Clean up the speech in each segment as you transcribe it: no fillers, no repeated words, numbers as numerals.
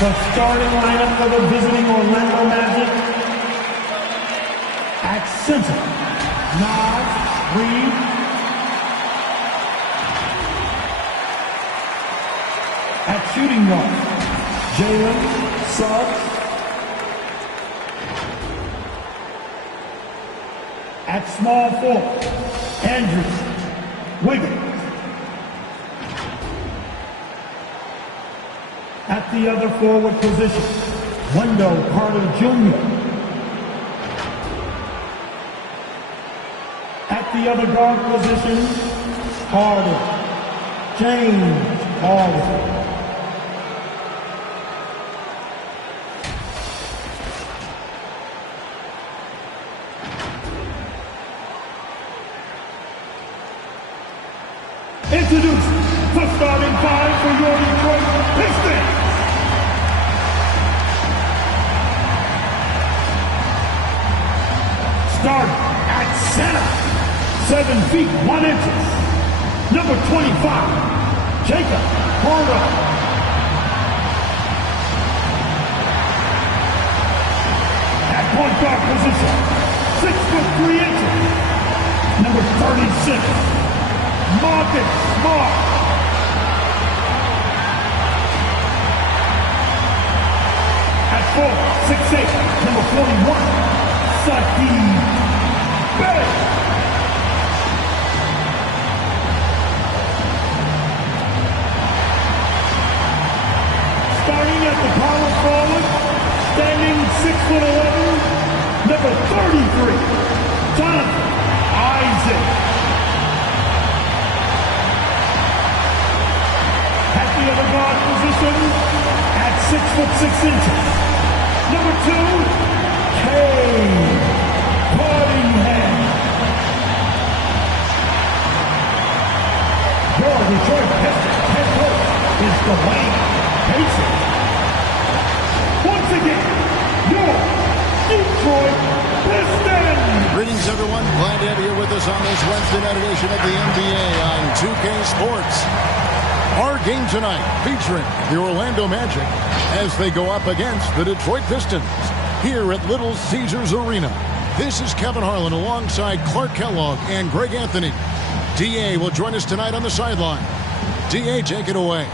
The starting lineup for the visiting Orlando Magic. At center, Nas Reed. At shooting guard, Jalen Suggs. At small forward, Andrew Wiggins. At the other forward position, Wendell Carter Jr. At the other guard position, Harden, James Harden. Introduce the starting five for your Detroit Pistons. Start at center, 7 feet 1 inch. Number 25, Jacob Porter. At point guard position, 6 foot 3 inches. Number 36, Marcus Smart. At 4, 6'8", number 41, Saki Bey. Starting at the power forward, standing 6'11", number 33, Jonathan Isaac. At the other guard position, at 6'6", number 2, Cade Cunningham. Your Detroit Pistons head coach is Dwayne Casey. Once again, your Detroit Pistons. Greetings, everyone. Glad to have you with us on this Wednesday night edition of the NBA on 2K Sports. Our game tonight featuring the Orlando Magic as they go up against the Detroit Pistons here at Little Caesars Arena. This is Kevin Harlan alongside Clark Kellogg and Greg Anthony. D.A. will join us tonight on the sideline. D.A., take it away.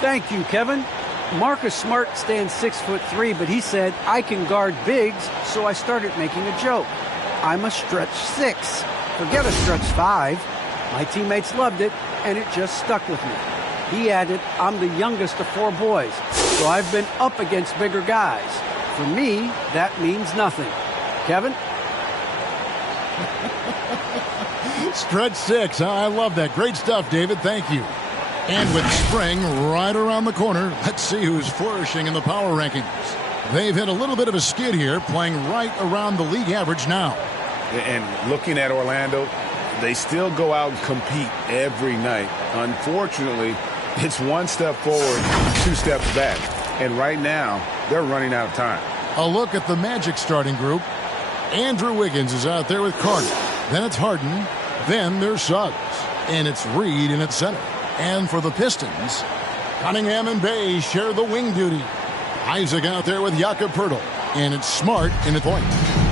Thank you, Kevin. Marcus Smart stands 6'3", but he said, I can guard bigs, so I started making a joke. I'm a stretch 6. Forget a stretch 5. My teammates loved it, and it just stuck with me. He added, I'm the youngest of 4 boys, so I've been up against bigger guys. For me, that means nothing. Kevin? Stretch 6. I love that. Great stuff, David. Thank you. And with spring right around the corner, let's see who's flourishing in the power rankings. They've hit a little bit of a skid here, playing right around the league average now. And looking at Orlando, they still go out and compete every night. Unfortunately, it's 1 step forward, 2 steps back. And right now, they're running out of time. A look at the Magic starting group. Andrew Wiggins is out there with Carter. Then it's Harden. Then there's Suggs. And it's Reed in at center. And for the Pistons, Cunningham and Bey share the wing duty. Isaac out there with Jakob Poeltl. And it's Smart in the point.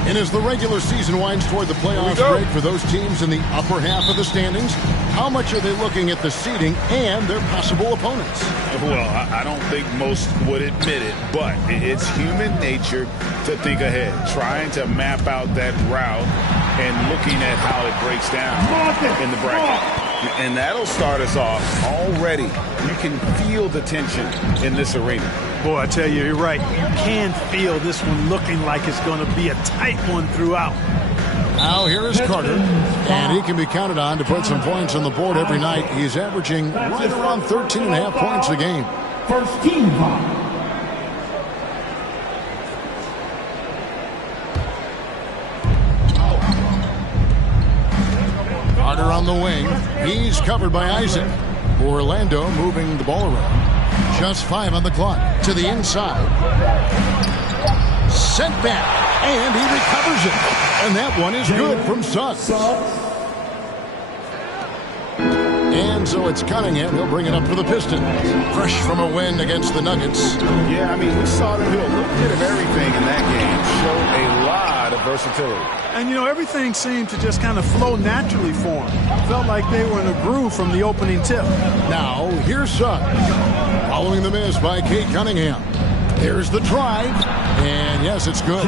And as the regular season winds toward the playoffs, Greg, for those teams in the upper half of the standings, how much are they looking at the seeding and their possible opponents? Well, I don't think most would admit it, but it's human nature to think ahead, trying to map out that route and looking at how it breaks down in the bracket. And that'll start us off already. You can feel the tension in this arena. Boy, I tell you, you're right. You can feel this one looking like it's going to be a tight one throughout. Now here is Carter, and he can be counted on to put some points on the board every night. He's averaging right around 13.5 points a game. First team foul. Carter on the wing. He's covered by Isaac. Orlando moving the ball around. Just 5 on the clock. To the inside. Sent back. And he recovers it. And that one is good from Suggs. And so it's Cunningham. He'll bring it up for the Pistons. Fresh from a win against the Nuggets. Yeah, I mean, we saw them do a little bit of everything in that game. Show a lot of versatility. And, you know, everything seemed to just kind of flow naturally for them. Felt like they were in a groove from the opening tip. Now, here's Suggs. Following the miss by Kate Cunningham. Here's the drive. And, yes, it's good.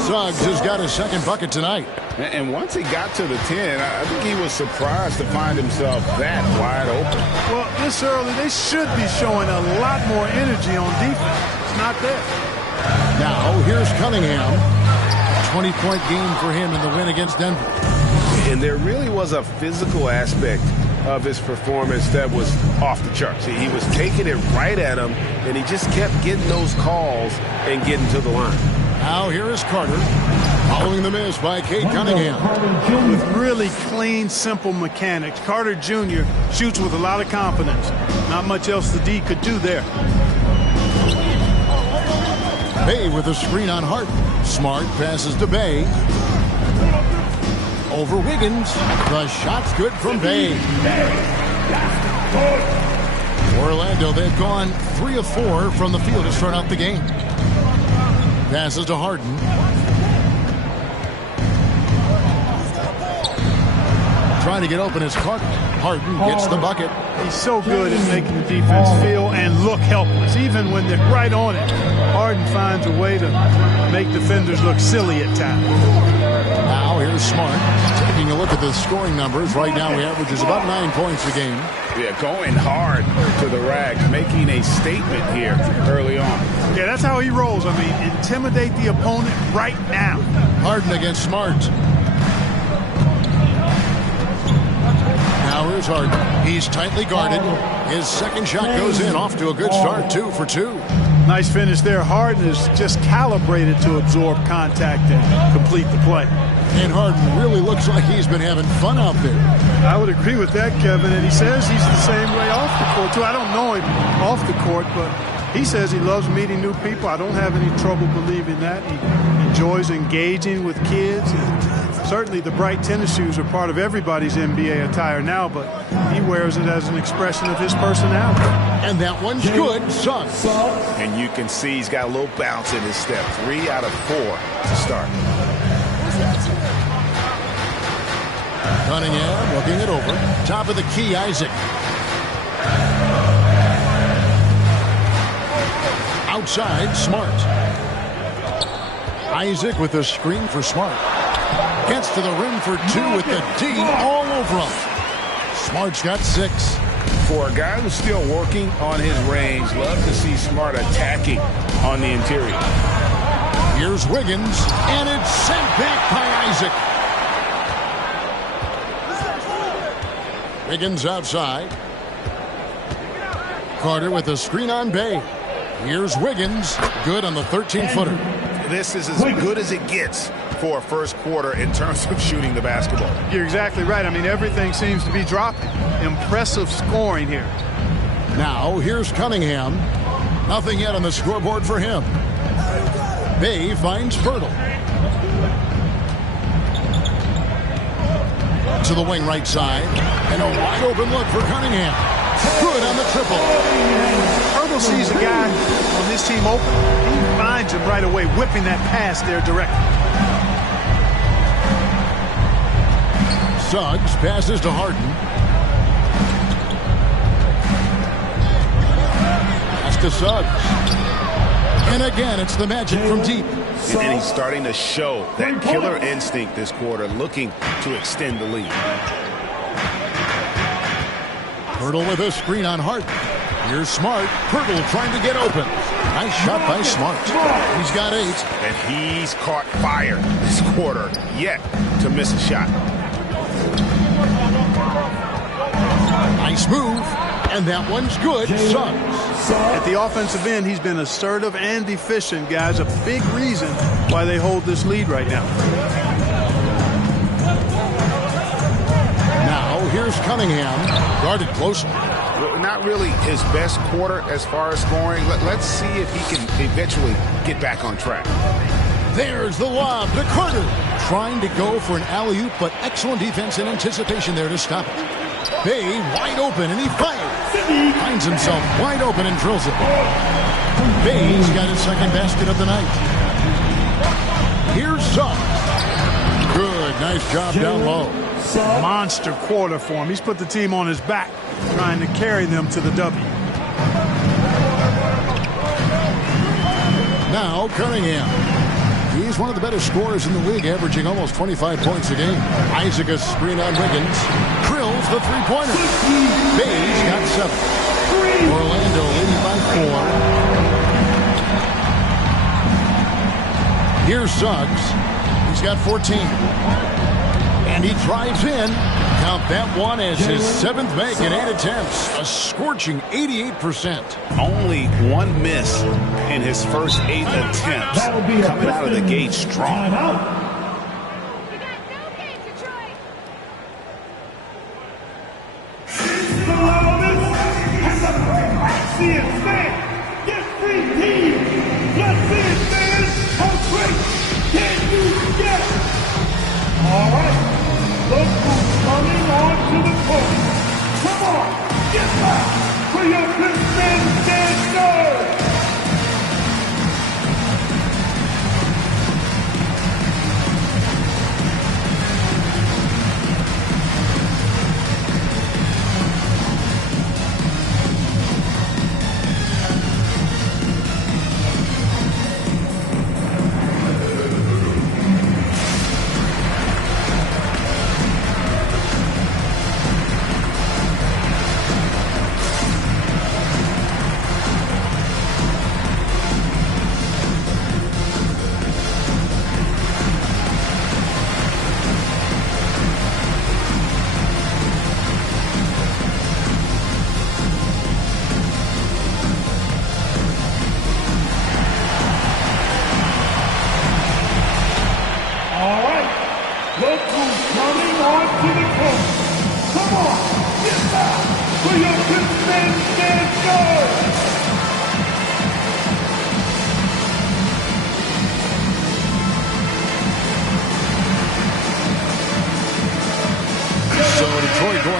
Suggs has got his second bucket tonight. And once he got to the 10, I think he was surprised to find himself that wide open. Well, this early, they should be showing a lot more energy on defense. It's not there. Now, here's Cunningham. 20-point game for him in the win against Denver. And there really was a physical aspect of his performance that was off the charts. He was taking it right at him, and he just kept getting those calls and getting to the line. Now here is Carter. Following the miss by Kate Cunningham. With really clean, simple mechanics, Carter Jr. shoots with a lot of confidence. Not much else the D could do there. Bay with a screen on Hart. Smart passes to Bay. Over Wiggins. The shot's good from Bay. Orlando, they've gone 3 of 4 from the field to start out the game. Passes to Harden. Trying to get open is Carter. Harden gets the bucket. He's so good at making the defense feel and look helpless, even when they're right on it. Harden finds a way to make defenders look silly at times. Now here's Smart. Taking a look at the scoring numbers. Right now he averages about 9 points a game. Yeah, going hard to the rack, making a statement here early on. Yeah, that's how he rolls. I mean, intimidate the opponent right now. Harden against Smart. Now here's Harden. He's tightly guarded. His second shot goes in. Off to a good start. 2 for 2. Nice finish there. Harden is just calibrated to absorb contact and complete the play. And Harden really looks like he's been having fun out there. I would agree with that, Kevin. And he says he's the same way off the court, too. I don't know him off the court, but he says he loves meeting new people. I don't have any trouble believing that. He enjoys engaging with kids. And certainly the bright tennis shoes are part of everybody's NBA attire now, but he wears it as an expression of his personality. And that one's good. Suggs. And you can see he's got a little bounce in his step. 3 out of 4 to start. Cunningham looking it over. Top of the key, Isaac. Outside, Smart. Isaac with a screen for Smart. Gets to the rim for 2 with the D all over him. Smart's got 6. For a guy who's still working on his range, love to see Smart attacking on the interior. Here's Wiggins, and it's sent back by Isaac. Wiggins outside. Carter with a screen on Bay. Here's Wiggins. Good on the 13-footer. This is as good as it gets for a first quarter in terms of shooting the basketball. You're exactly right. I mean, everything seems to be dropping. Impressive scoring here. Now, here's Cunningham. Nothing yet on the scoreboard for him. Bay finds Fertile. To the wing right side. And a wide open look for Cunningham. Good on the triple. Fertile sees a guy on this team open. He finds him right away, whipping that pass there directly. Suggs passes to Harden. Pass to Suggs. And again, it's the Magic from deep. And he's starting to show that killer instinct this quarter, looking to extend the lead. Pirtle with a screen on Hart. Here's Smart. Pirtle trying to get open. Nice shot by Smart. He's got 8. And he's caught fire this quarter, yet to miss a shot. Nice move. And that one's good. Suggs. At the offensive end, he's been assertive and efficient, guys. A big reason why they hold this lead right now. Now, here's Cunningham. Guarded closely. Not really his best quarter as far as scoring. Let's see if he can eventually get back on track. There's the lob to Carter. Trying to go for an alley-oop, but excellent defense and anticipation there to stop it. Bay wide open, and he fires. Finds himself wide open and drills it. Bay's got his second basket of the night. Here's Suggs. Good, nice job down low. Monster quarter for him. He's put the team on his back, trying to carry them to the W. Now Cunningham. He's one of the better scorers in the league, averaging almost 25 points a game. Isaac a screen on Wiggins. Drills the three-pointer. Bay's got 7. Orlando leading by 4. Here's Suggs. He's got 14. And he drives in. Count that one as his 7th make in 8 attempts. A scorching 88%. Only one miss in his first 8 attempts. Coming out of the gate strong. All right, look who's coming onto the court. Come on, get back for your fifth man stand.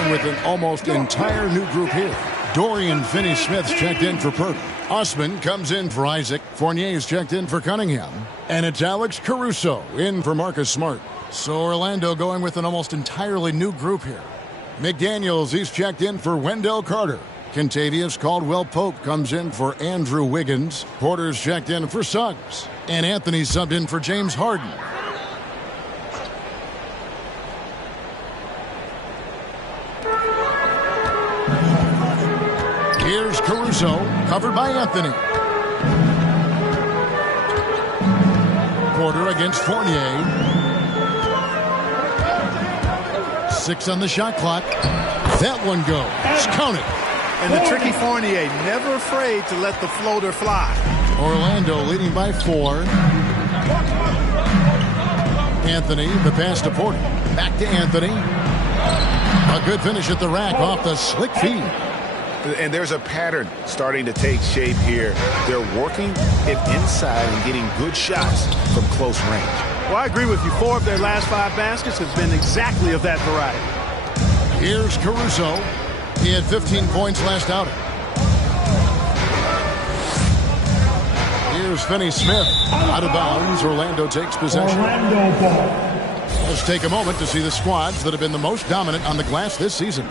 With an almost entire new group here. Dorian Finney-Smith's checked in for Perk. Osman comes in for Isaac. Fournier's checked in for Cunningham. And it's Alex Caruso in for Marcus Smart. So Orlando going with an almost entirely new group here. McDaniels, he's checked in for Wendell Carter. Kentavious Caldwell-Pope comes in for Andrew Wiggins. Porter's checked in for Suggs. And Anthony subbed in for James Harden. Here's Caruso, covered by Anthony. Porter against Fournier. 6 on the shot clock. That one goes. Count it. And the tricky Fournier, never afraid to let the floater fly. Orlando leading by 4. Anthony, the pass to Porter. Back to Anthony. A good finish at the rack off the slick feed. And there's a pattern starting to take shape here. They're working it inside and getting good shots from close range. Well, I agree with you. 4 of their last 5 baskets has been exactly of that variety. Here's Caruso. He had 15 points last outing. Here's Finney-Smith. Out of bounds. Orlando takes possession. Orlando ball. Let's take a moment to see the squads that have been the most dominant on the glass this season.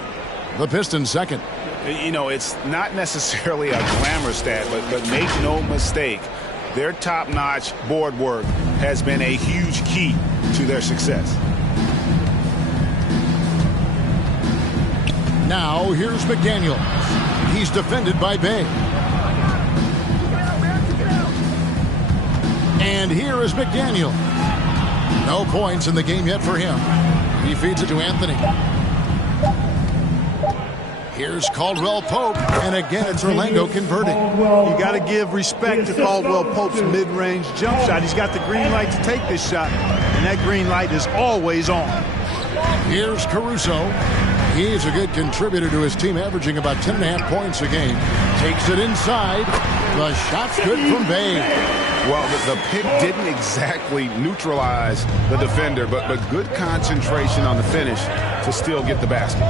The Pistons second. You know, it's not necessarily a glamour stat, but make no mistake, their top-notch board work has been a huge key to their success. Now, here's McDaniels. He's defended by Bay. And here is McDaniel. No points in the game yet for him. He feeds it to Anthony. Here's Caldwell-Pope, and again it's Orlando converting. You got to give respect to Caldwell-Pope's mid-range jump shot. He's got the green light to take this shot, and that green light is always on. Here's Caruso. He's a good contributor to his team, averaging about 10.5 points a game. Takes it inside. The shot's good from Bay. Well, the pick didn't exactly neutralize the defender, but good concentration on the finish to still get the basket.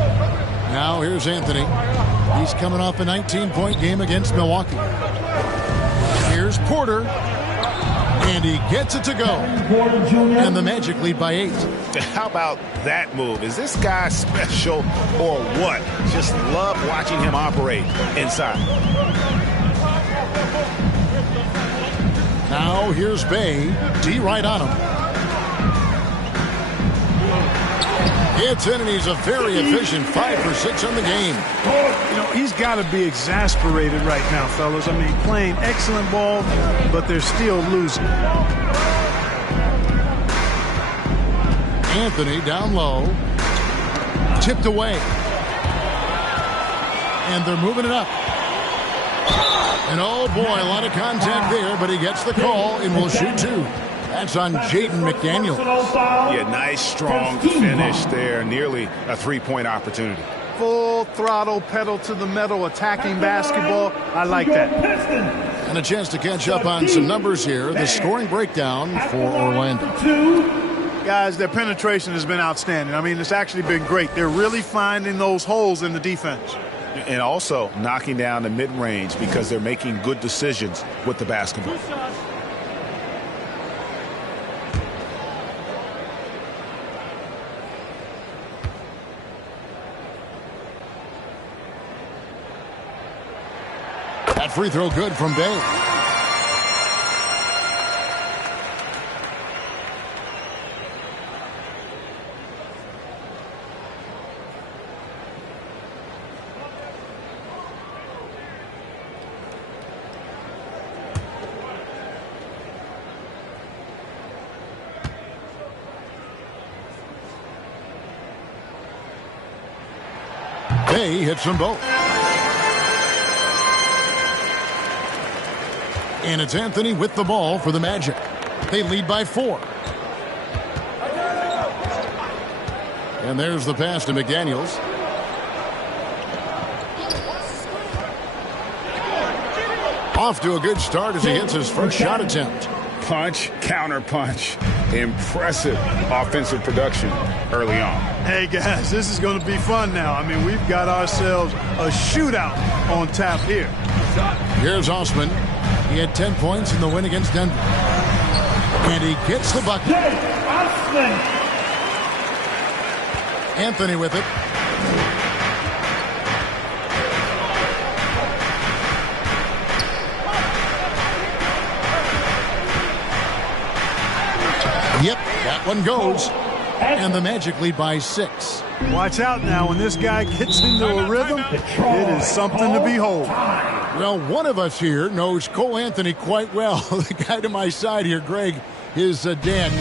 Now here's Anthony. He's coming off a 19-point game against Milwaukee. Here's Porter. And he gets it to go. And the Magic lead by 8. How about that move? Is this guy special or what? Just love watching him operate inside. Now here's Bay. D right on him. It's in, and he's a very efficient 5 for 6 on the game. You know, he's got to be exasperated right now, fellas. I mean, playing excellent ball, but they're still losing. Anthony down low. Tipped away. And they're moving it up. And oh boy, a lot of contact there, but he gets the call and will shoot 2. That's on Jaden McDaniels. Yeah, nice, strong finish there. Nearly a 3-point opportunity. Full throttle, pedal to the metal, attacking basketball. I like that. And a chance to catch up on some numbers here. The scoring breakdown for Orlando. Guys, their penetration has been outstanding. I mean, it's actually been great. They're really finding those holes in the defense. And also knocking down the mid-range because they're making good decisions with the basketball. That free throw good from Bay. Bay hits them both. And it's Anthony with the ball for the Magic. They lead by 4. And there's the pass to McDaniels. Off to a good start as he hits his first shot attempt. Punch, counter punch. Impressive offensive production early on. Hey, guys, this is going to be fun now. I mean, we've got ourselves a shootout on tap here. Here's Osman. He had 10 points in the win against Denver. And he gets the bucket. Anthony with it. Yep, that one goes. And the Magic lead by 6. Watch out now. When this guy gets into a rhythm, it is something to behold. Well, one of us here knows Cole Anthony quite well. The guy to my side here, Greg, his dad.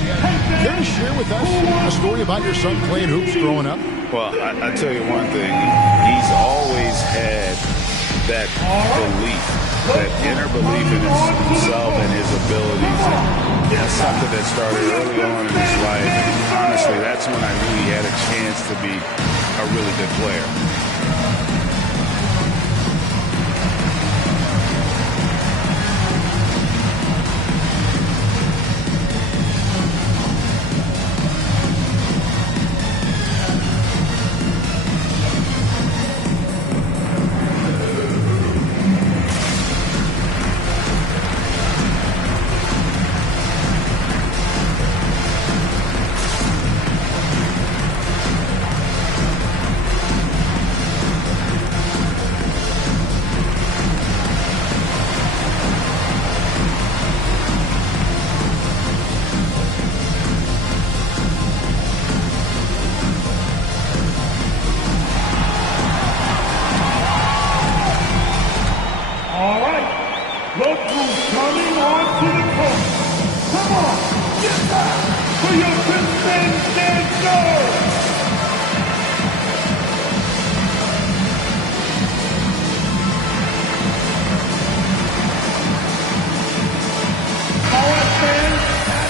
Care to share with us a story about your son playing hoops growing up? Well, I tell you one thing. He's always had that belief, that inner belief in himself and his abilities. And that's something that started early on in his life. And honestly, that's when I knew he had a chance to be a really good player.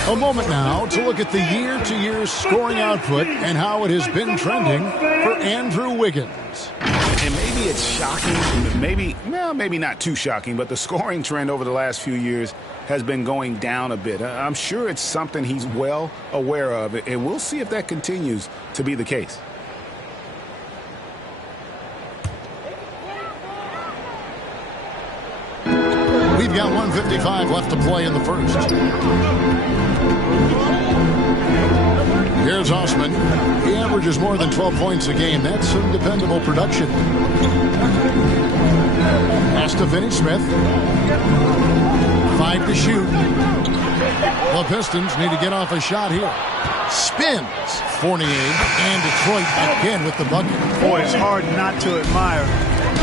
A moment now to look at the year-to-year scoring output and how it has been trending for Andrew Wiggins. And maybe it's shocking, maybe not too shocking, but the scoring trend over the last few years has been going down a bit. I'm sure it's something he's well aware of, and we'll see if that continues to be the case. We've got 1:55 left to play in the first. Here's Osman. He averages more than 12 points a game. That's some dependable production. Has to finish Smith. 5 to shoot. The Pistons need to get off a shot here. Spins. Fournier and Detroit again with the bucket. Boy, it's hard not to admire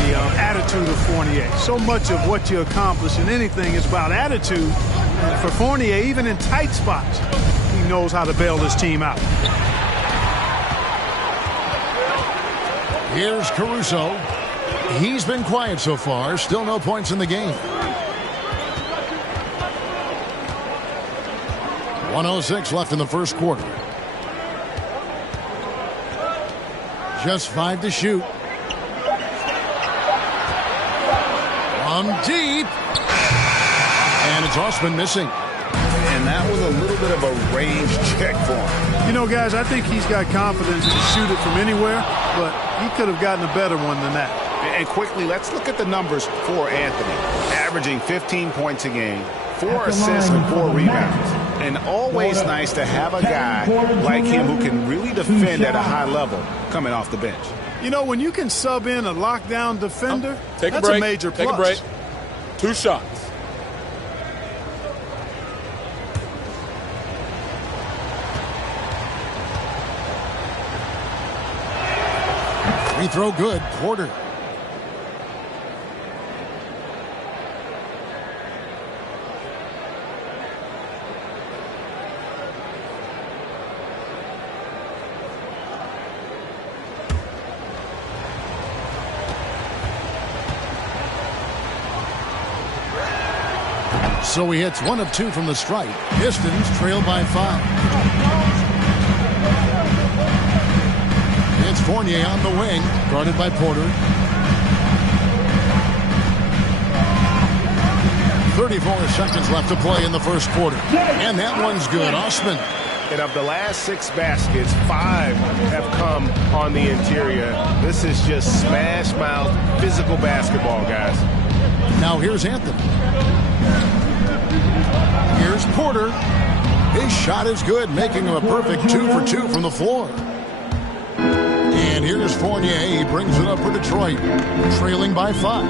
the attitude of Fournier. So much of what you accomplish in anything is about attitude. And for Fournier, even in tight spots, he knows how to bail his team out. Here's Caruso. He's been quiet so far. Still no points in the game. 1:06 left in the first quarter. Just 5 to shoot. From deep. And it's Osman missing. And that was a little bit of a range check for him. You know, guys, I think he's got confidence to shoot it from anywhere, but he could have gotten a better one than that. And quickly, let's look at the numbers for Anthony. Averaging 15 points a game, 4 assists and 4 rebounds. And always nice to have a guy like him who can really defend at a high level coming off the bench. You know, when you can sub in a lockdown defender, that's a major plus. Take a break. 2 shots. Free throw good. Porter. So he hits 1 of 2 from the stripe. Pistons trail by 5. It's Fournier on the wing, guarded by Porter. 34 seconds left to play in the first quarter. And that one's good. Osman. And of the last 6 baskets, 5 have come on the interior. This is just smash mouth physical basketball, guys. Now here's Anthony. Here's Porter. His shot is good, making him a perfect 2 for 2 from the floor. And here's Fournier. He brings it up for Detroit, trailing by 5.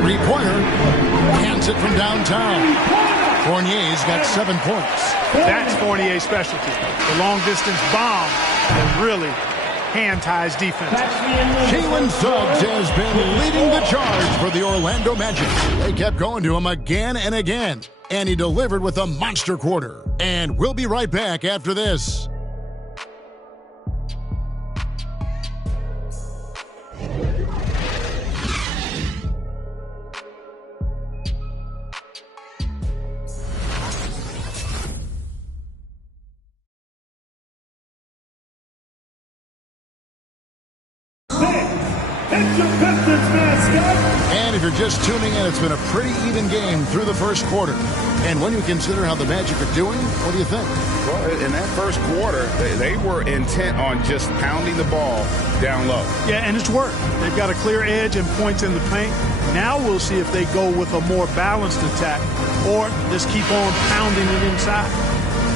Three-pointer. Hands it from downtown. Fournier's got 7 points. That's Fournier's specialty. The long-distance bomb that really hand-ties defense. Jalen Suggs has been leading the charge for the Orlando Magic. They kept going to him again and again, and he delivered with a monster quarter. And we'll be right back after this. And if you're just tuning in, it's been a pretty even game through the first quarter. And when you consider how the Magic are doing, what do you think? Well, in that first quarter, they were intent on just pounding the ball down low. Yeah, and it's worked. They've got a clear edge and points in the paint. Now we'll see if they go with a more balanced attack or just keep on pounding it inside.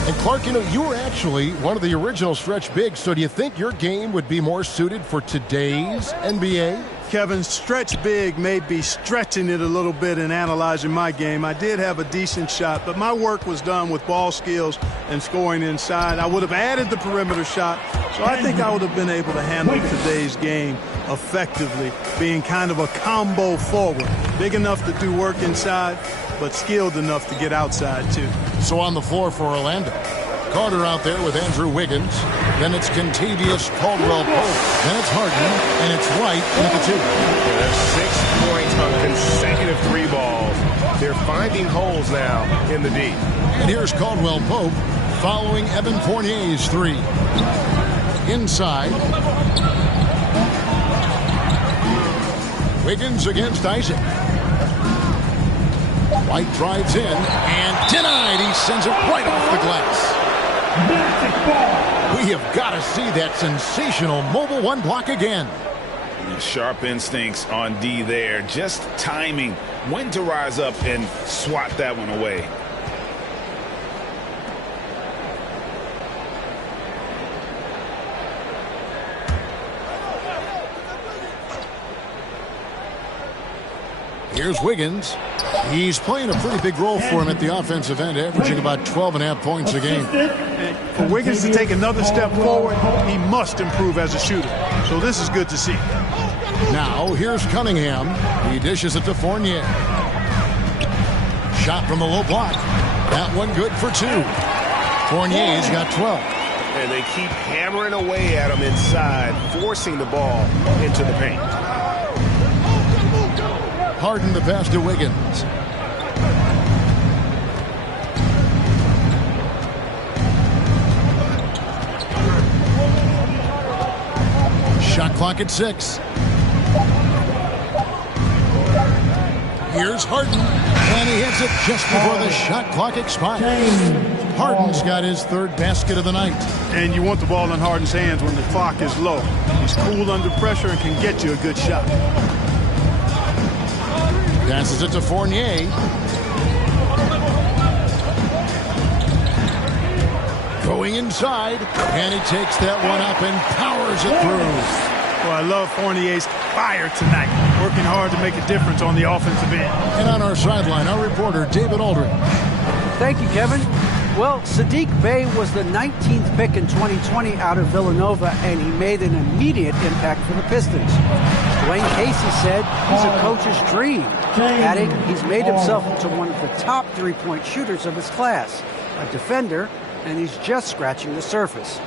And Clark, you know, you were actually one of the original stretch bigs, so do you think your game would be more suited for today's NBA? Kevin, stretch big may be stretching it a little bit in analyzing my game. I did have a decent shot, but my work was done with ball skills and scoring inside. I would have added the perimeter shot, so I think I would have been able to handle today's game effectively, being kind of a combo forward. Big enough to do work inside, but skilled enough to get outside, too. So on the floor for Orlando, Carter out there with Andrew Wiggins. Then it's Kentavious Caldwell-Pope. Then it's Harden, and it's White at the 2. There's 6 points on consecutive 3 balls They're finding holes now in the D. And here's Caldwell Pope following Evan Fournier's three. Inside. Wiggins against Isaac. White drives in and denied. He sends it right off the glass. We have got to see that sensational mobile one block again. Sharp instincts on D there. Just timing when to rise up and swat that one away. Here's Wiggins. He's playing a pretty big role for him at the offensive end, averaging about 12.5 points a game. For Wiggins to take another step forward, he must improve as a shooter. So this is good to see. Now, here's Cunningham. He dishes it to Fournier. Shot from the low block. That one good for two. Fournier's got 12. And they keep hammering away at him inside, forcing the ball into the paint. Harden the pass to Wiggins. Shot clock at 6. Here's Harden, and he hits it just before the shot clock expires. Harden's got his third basket of the night. And you want the ball in Harden's hands when the clock is low. He's cool under pressure and can get you a good shot. Passes it to Fournier. Going inside, and he takes that one up and powers it through. Well, I love Fournier's fire tonight, working hard to make a difference on the offensive end. And on our sideline, our reporter, David Aldridge. Thank you, Kevin. Well, Sadiq Bey was the 19th pick in 2020 out of Villanova, and he made an immediate impact for the Pistons. Dwayne Casey said he's a coach's dream, adding he's made himself into one of the top three-point shooters of his class, a defender, and he's just scratching the surface.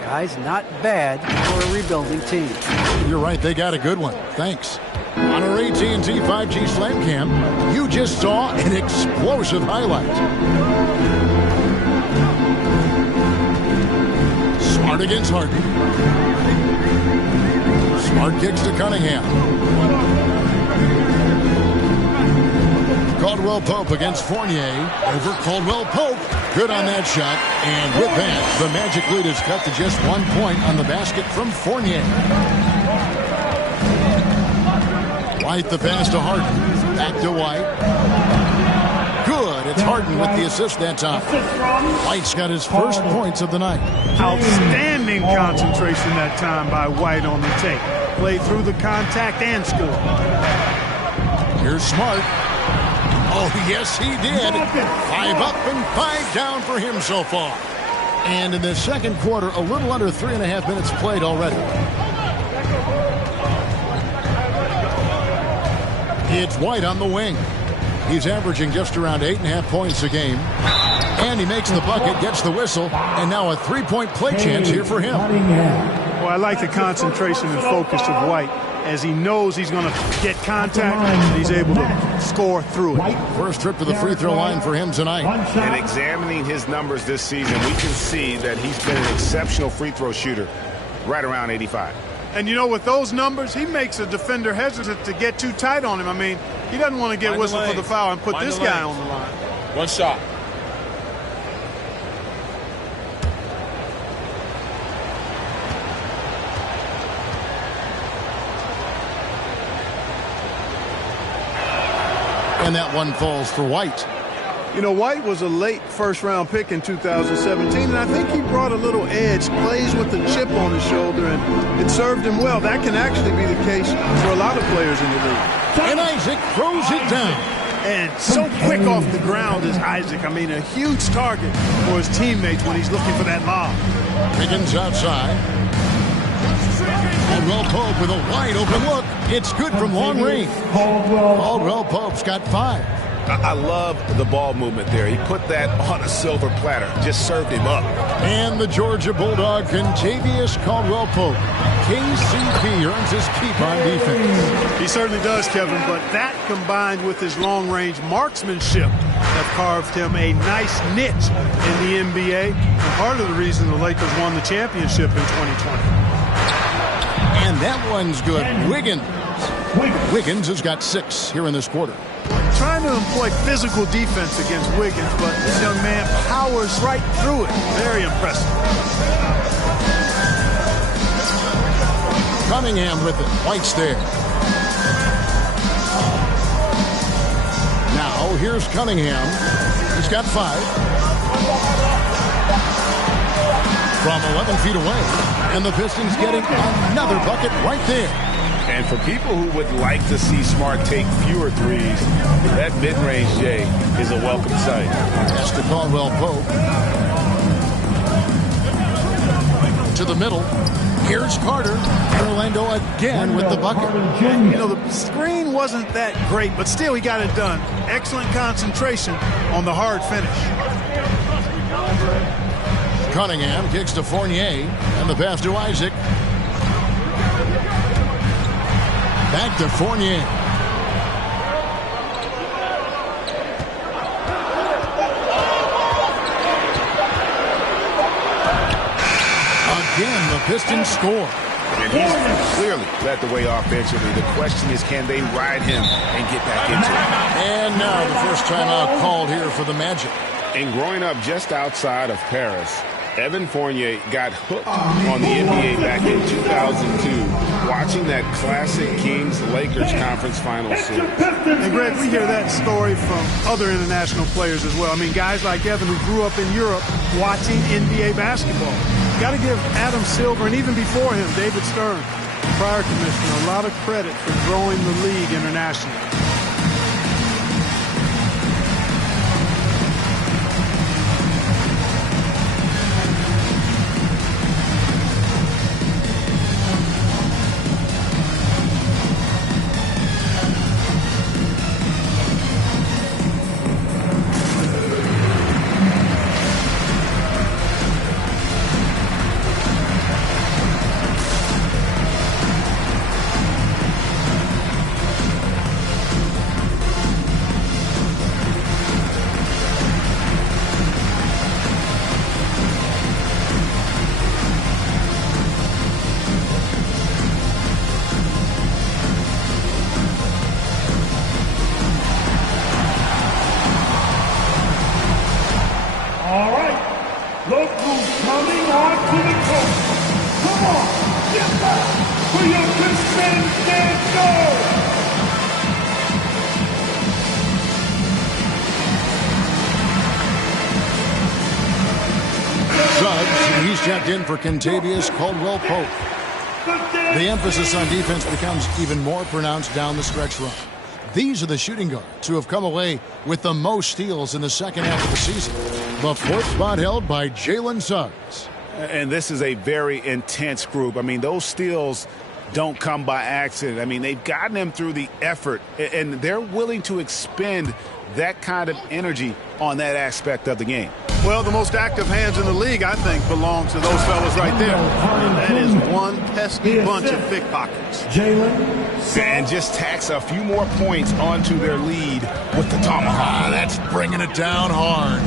Guys, not bad for a rebuilding team. You're right, they got a good one. Thanks. On our AT&T 5G Slam Cam, you just saw an explosive highlight. Smart against Harden. Smart kicks to Cunningham. Caldwell Pope against Fournier. Over Caldwell Pope. Good on that shot. And with that, the Magic lead is cut to just 1 point on the basket from Fournier. White the pass to Harden. Back to White. Good. It's Harden with the assist that time. White's got his first points of the night. Outstanding concentration that time by White on the tape. Played through the contact and scored. Here's Smart. Oh, yes, he did. 5 up and 5 down for him so far. And in the second quarter, a little under 3.5 minutes played already. It's White on the wing. He's averaging just around 8.5 points a game. And he makes the bucket, gets the whistle, and now a three-point play chance here for him. Well, I like the concentration and focus of White. As he knows he's going to get contact, and he's able to score through it. First trip to the free throw line for him tonight. And examining his numbers this season, we can see that he's been an exceptional free throw shooter, right around 85. And you know, with those numbers, he makes a defender hesitant to get too tight on him. I mean, he doesn't want to get whistled for the foul and put this guy on the line. One shot. And that one falls for White. You know, White was a late first-round pick in 2017, and I think he brought a little edge, plays with a chip on his shoulder, and it served him well. That can actually be the case for a lot of players in the league. And Isaac throws it down. And so quick off the ground is Isaac. I mean, a huge target for his teammates when he's looking for that lob. Wiggins outside. Caldwell Pope with a wide open look. It's good from long range. Caldwell Pope's got 5. I love the ball movement there. He put that on a silver platter, just served him up. And the Georgia Bulldog, Contavious Caldwell-Pope. KCP earns his keep on defense. He certainly does, Kevin, but that combined with his long-range marksmanship have carved him a nice niche in the NBA, and part of the reason the Lakers won the championship in 2020. And that one's good. Wiggins has got 6 here in this quarter. Trying to employ physical defense against Wiggins, but this young man powers right through it. Very impressive. Cunningham with it. White's there. Now here's Cunningham. He's got 5. From 11 feet away. And the Pistons getting another bucket right there. And for people who would like to see Smart take fewer threes, that mid-range J is a welcome sight. Pass to Caldwell-Pope. To the middle. Here's Carter. Orlando again with the bucket. You know, the screen wasn't that great, but still he got it done. Excellent concentration on the hard finish. Cunningham kicks to Fournier. And the pass to Isaac. Back to Fournier. Again, the Pistons score. And he's clearly led the way offensively. The question is, can they ride him and get back into it? And now the first timeout called here for the Magic. And growing up just outside of Paris, Evan Fournier got hooked on the NBA back in 2002, watching that classic Kings-Lakers conference final series. And Greg, we hear that story from other international players as well. I mean, guys like Evan who grew up in Europe watching NBA basketball. Got to give Adam Silver, and even before him, David Stern, prior commissioner, a lot of credit for growing the league internationally. Checked in for Contavious Caldwell-Pope. The emphasis on defense becomes even more pronounced down the stretch run. These are the shooting guards who have come away with the most steals in the second half of the season. The 4th spot held by Jalen Suggs. And this is a very intense group. I mean, those steals don't come by accident. I mean, they've gotten them through the effort, and they're willing to expend that kind of energy on that aspect of the game. Well, the most active hands in the league, I think, belong to those fellas right there. And that is one pesky bunch of pickpockets. And just tacks a few more points onto their lead with the tomahawk. That's bringing it down hard.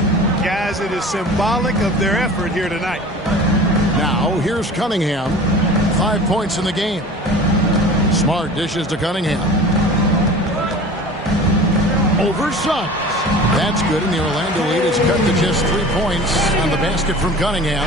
Guys, it is symbolic of their effort here tonight. Now, here's Cunningham. 5 points in the game. Smart dishes to Cunningham. Over Suggs. That's good, and the Orlando lead is cut to just 3 points on the basket from Cunningham.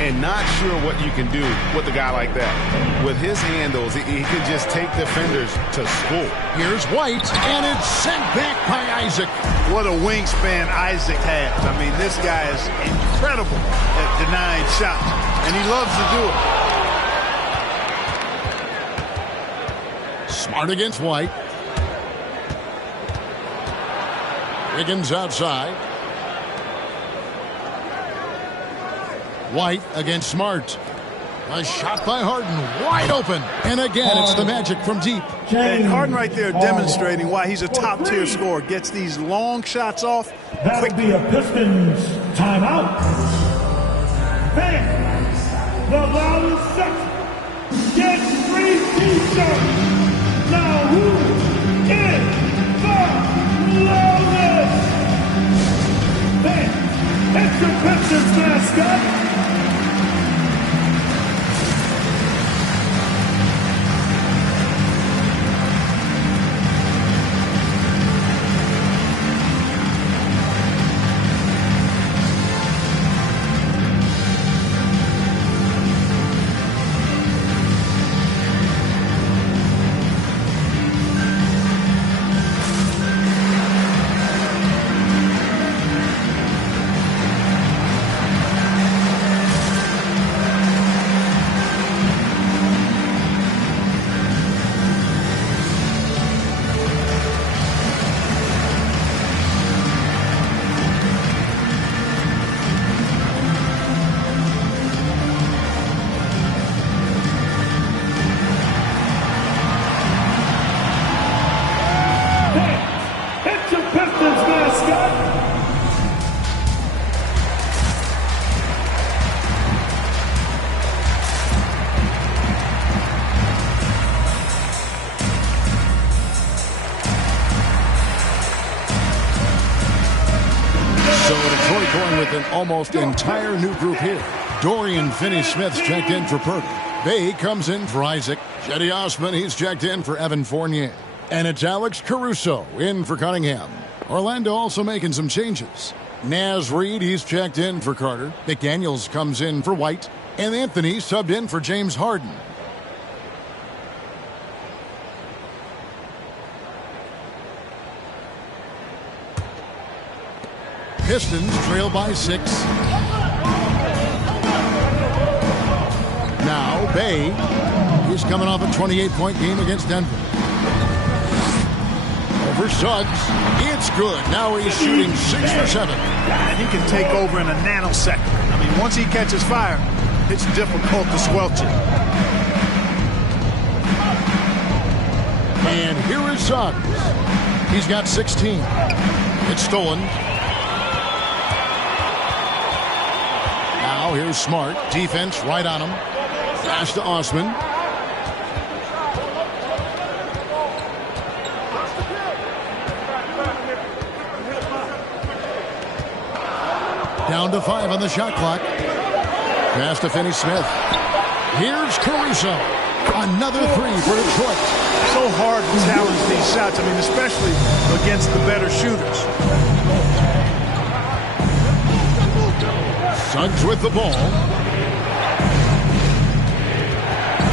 And not sure what you can do with a guy like that. With his handles, he can just take defenders to school. Here's White, and it's sent back by Isaac. What a wingspan Isaac has. I mean, this guy is incredible at denying shots, and he loves to do it. Smart against White. Wiggins outside. White against Smart. A shot by Harden, wide open. And again, it's the Magic from deep. And Harden right there demonstrating why he's a top-tier scorer. Gets these long shots off That would quickly. be a Pistons timeout. Fans, the loudest section, get free t-shirts. Now who is the loudest? Fans, it's your Pistons mascot. It's your Pistons mascot. So Detroit going with an almost entire new group here. Dorian Finney-Smith's checked in for Purdy. Bay comes in for Isaac. Cedi Osman, he's checked in for Evan Fournier. And it's Alex Caruso in for Cunningham. Orlando also making some changes. Naz Reid, he's checked in for Carter. McDaniels comes in for White. And Anthony subbed in for James Harden. Pistons trail by 6. Now Bay, he's coming off a 28-point game against Denver. Over Suggs, it's good. Now he's shooting 6 for 7. And he can take over in a nanosecond. I mean, once he catches fire, it's difficult to squelch it. And here is Suggs. He's got 16. It's stolen. Now here's Smart. Defense right on him. Pass to Osman. Down to 5 on the shot clock. Pass to Finney-Smith. Here's Caruso. Another 3 for Detroit. So hard to challenge these shots. I mean, especially against the better shooters. Suggs with the ball.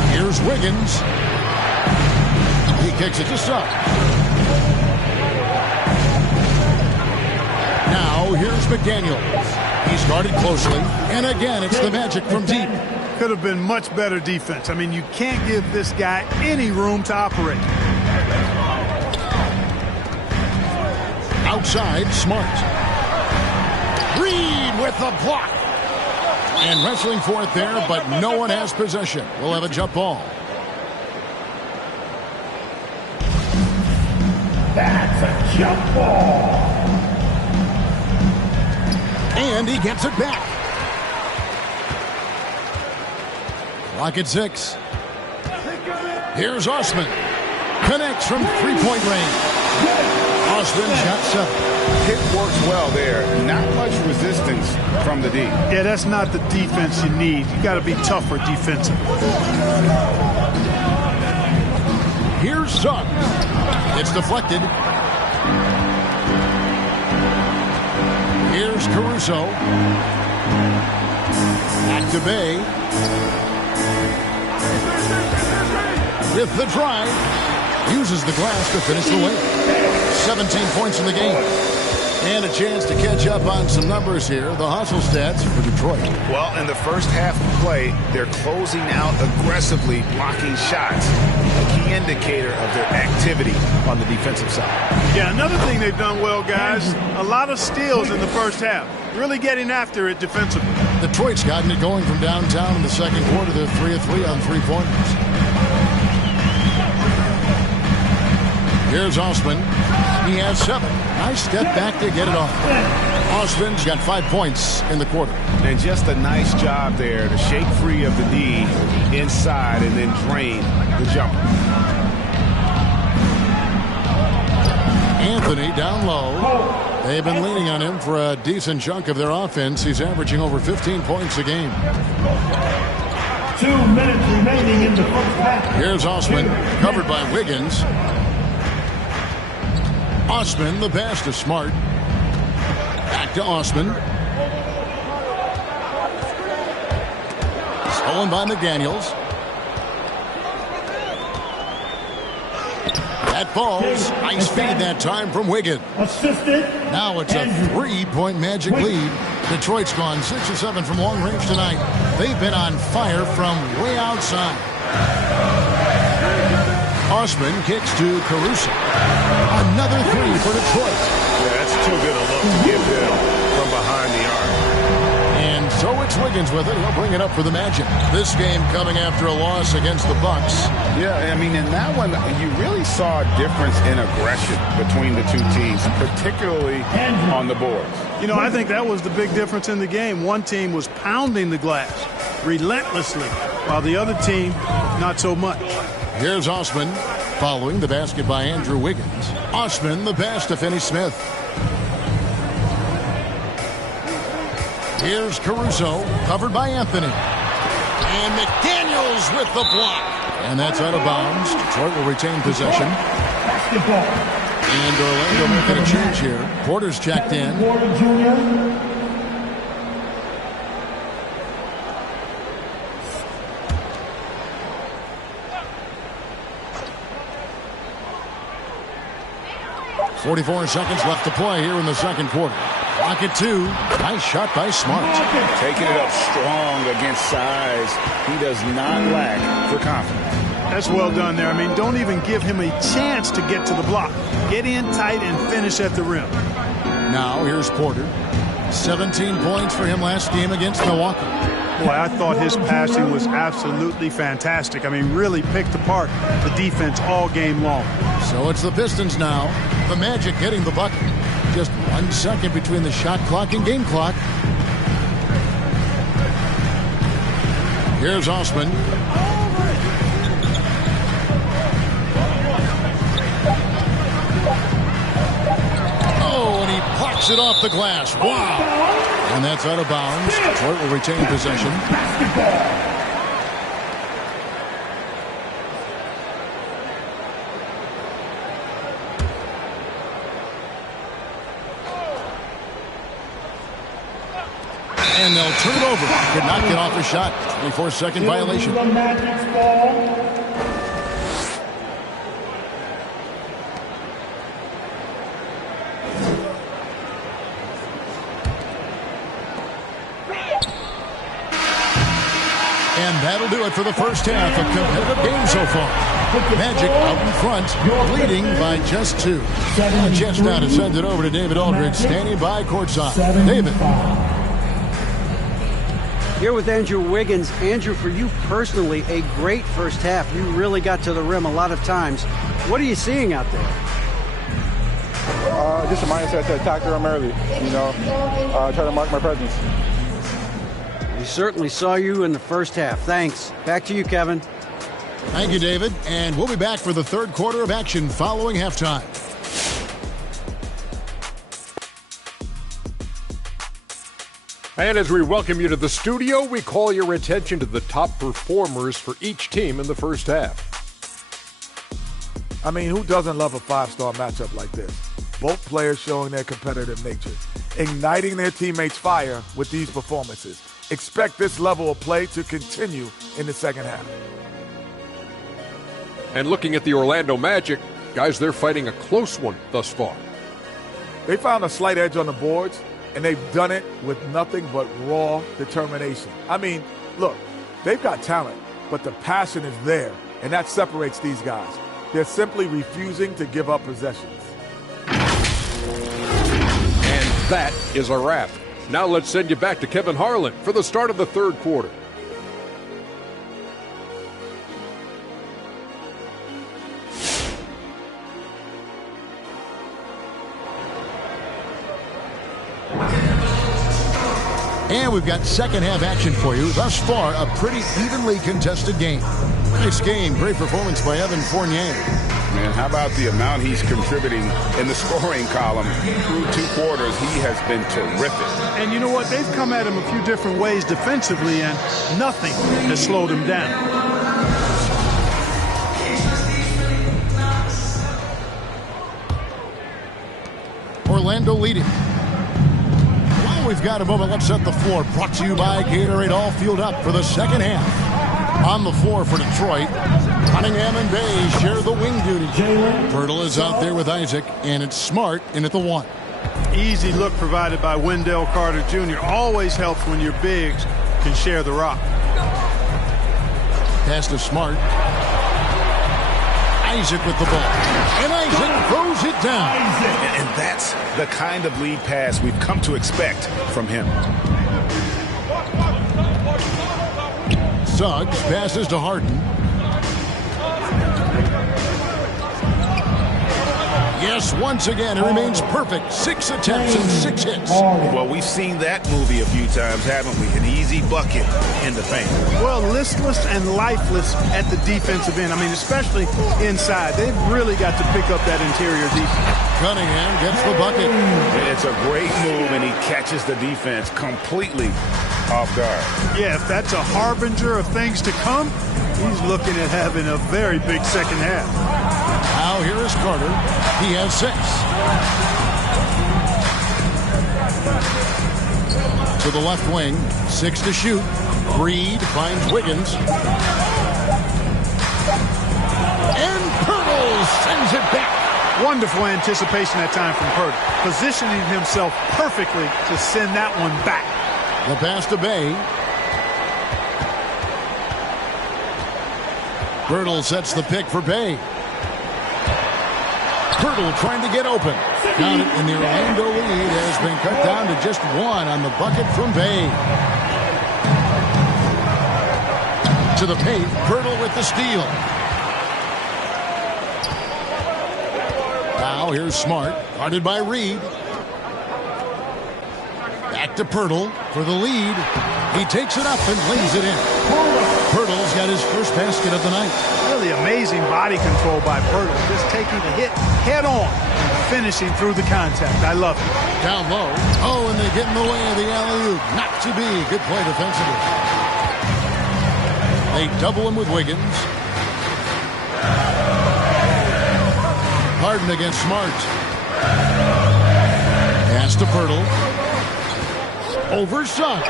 Here's Wiggins. He kicks it to Suggs. Now here's McDaniels. He's guarded closely. And again, it's the Magic from deep. Could have been much better defense. I mean, you can't give this guy any room to operate. Outside, Smart. Reed with the block. And wrestling for it there, but no one has possession. We'll have a jump ball. That's a jump ball. And he gets it back. Clock at 6. Here's Osman. Connects from three-point range. Osman shot 7. Hit works well there. Not much resistance from the D. Yeah, that's not the defense you need. You got to be tougher defensively. Here's Suggs. It's deflected. Here's Caruso. Back to Bay. With the drive. Uses the glass to finish the win. 17 points in the game. And a chance to catch up on some numbers here. The hustle stats for Detroit. Well, in the first half of play, they're closing out aggressively, blocking shots. A key indicator of their activity on the defensive side. Yeah, another thing they've done well, guys, a lot of steals in the first half. Really getting after it defensively. Detroit's gotten it going from downtown in the second quarter. They're 3 of 3 on three-pointers. Here's Osman. He has 7. Nice step back to get it off. Osman's got 5 points in the quarter. And just a nice job there to shake free of the D inside and then drain the jumper. Anthony down low. They've been leaning on him for a decent chunk of their offense. He's averaging over 15 points a game. 2 minutes remaining in the first half. Here's Osman, covered by Wiggins. Osman, the pass to Smart. Back to Osman. Stolen by McDaniels. That falls. Nice feed that time from Wiggins. Assisted. Now it's a 3-point Magic lead. Detroit's gone 6 of 7 from long range tonight. They've been on fire from way outside. Osman kicks to Caruso. Another 3 for Detroit. Yeah, that's too good a look to give them from behind the arc. And so it's Wiggins with it. He'll bring it up for the Magic. This game coming after a loss against the Bucks. Yeah, I mean, in that one, you really saw a difference in aggression between the two teams, particularly on the boards. You know, I think that was the big difference in the game. One team was pounding the glass relentlessly, while the other team, not so much. Here's Osman, following the basket by Andrew Wiggins. Osman, the pass to Finney-Smith. Here's Caruso, covered by Anthony. And McDaniels with the block. And that's out of bounds. Detroit will retain possession. Basketball. And Orlando making a change here. Porter's checked in. Porter Jr. .44 seconds left to play here in the second quarter. Clock at 2. Nice shot by Smart. Taking it up strong against size. He does not lack for confidence. That's well done there. I mean, don't even give him a chance to get to the block. Get in tight and finish at the rim. Now here's Porter. 17 points for him last game against Milwaukee. Boy, I thought his passing was absolutely fantastic. I mean, really picked apart the defense all game long. So it's the Pistons now. The Magic getting the bucket. Just 1 second between the shot clock and game clock. Here's Osman. Oh, and he pucks it off the glass. Wow. And that's out of bounds. Detroit will retain possession. And they'll turn it over. Could not get off the shot. 24-second violation. The Magic's ball. And that'll do it for the first half of competitive game so far. Magic out in front, leading by just 2. A chance now to send it over to David Aldridge, standing by courtside. David. Here with Andrew Wiggins. Andrew, for you personally, a great first half. You really got to the rim a lot of times. What are you seeing out there? Just a mindset to attack the rim early, try to mark my presence. We certainly saw you in the first half. Thanks. Back to you, Kevin. Thank you, David. And we'll be back for the third quarter of action following halftime. And as we welcome you to the studio, we call your attention to the top performers for each team in the first half. I mean, who doesn't love a five-star matchup like this? Both players showing their competitive nature, igniting their teammates' fire with these performances. Expect this level of play to continue in the second half. And looking at the Orlando Magic, guys, they're fighting a close one thus far. They found a slight edge on the boards, and they've done it with nothing but raw determination. I mean, look, they've got talent, but the passion is there, and that separates these guys. They're simply refusing to give up possessions. And that is a wrap. Now let's send you back to Kevin Harlan for the start of the third quarter. And we've got second half action for you. Thus far, a pretty evenly contested game. Nice game. Great performance by Evan Fournier. Man, how about the amount he's contributing in the scoring column through 2 quarters? He has been terrific. And you know what? They've come at him a few different ways defensively, and nothing has slowed him down. Orlando leading. While we've got a moment, let's set the floor. Brought to you by Gatorade. All fueled up for the second half. On the floor for Detroit, Cunningham and Bay share the wing duty. Pirtle is out there with Isaac, and it's Smart in at the 1. Easy look provided by Wendell Carter Jr. Always helps when your bigs can share the rock. Pass to Smart. Isaac with the ball. And Isaac throws it down. And that's the kind of lead pass we've come to expect from him. Suggs passes to Harden. Yes, once again, it remains perfect. 6 attempts and 6 hits. Well, we've seen that movie a few times, haven't we? An easy bucket in the paint. Well, listless and lifeless at the defensive end. I mean, especially inside. They've really got to pick up that interior defense. Cunningham gets the bucket. It's a great move, and he catches the defense completely off guard. Yeah, if that's a harbinger of things to come, he's looking at having a very big second half. Now here is Carter. He has 6. To the left wing. 6 to shoot. Reed finds Wiggins. And Pirtle sends it back. Wonderful anticipation that time from Pirtle. Positioning himself perfectly to send that one back. The pass to Bay. Pirtle sets the pick for Bay. Pirtle trying to get open. Count it, and the Orlando lead has been cut down to just 1 on the bucket from Bay. To the paint, Pirtle with the steal. Now here's Smart, guarded by Reed. Back to Pirtle for the lead. He takes it up and lays it in. Pirtle's got his first basket of the night. Really amazing body control by Pirtle. Just taking the hit head on and finishing through the contact. I love it. Down low. Oh, and they get in the way of the alley-oop. Not to be. Good play defensively. They double him with Wiggins. Harden against Smart. Pass to Pirtle. Over Suggs.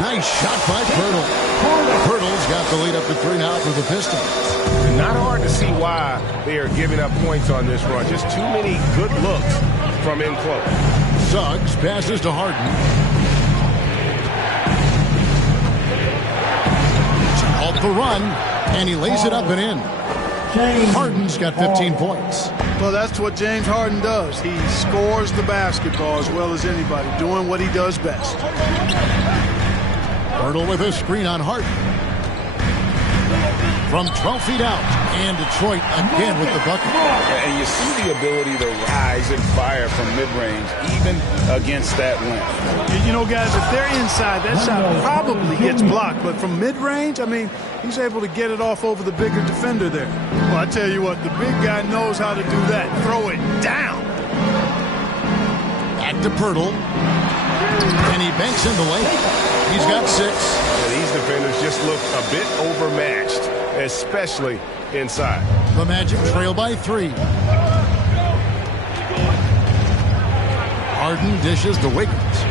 Nice shot by Pirtle. Pirtle's got the lead up to 3 now for the Pistons. Not hard to see why they are giving up points on this run. Just too many good looks from in close. Suggs passes to Harden. To halt the run, and he lays it up and in. Harden's got 15 points. Well, that's what James Harden does. He scores the basketball as well as anybody, doing what he does best. Pirtle with a screen on Harden. From 12 feet out, and Detroit again with the bucket. And you see the ability to rise and fire from mid-range, even against that length. You know, guys, if they're inside, that shot probably gets blocked. But from mid-range, I mean, he's able to get it off over the bigger defender there. Well, I tell you what, the big guy knows how to do that. Throw it down. Back to Pirtle. And he banks in the lane. He's got 6. Yeah, these defenders just look a bit overmatched, especially inside. The Magic trail by 3. Harden dishes to Wiggins.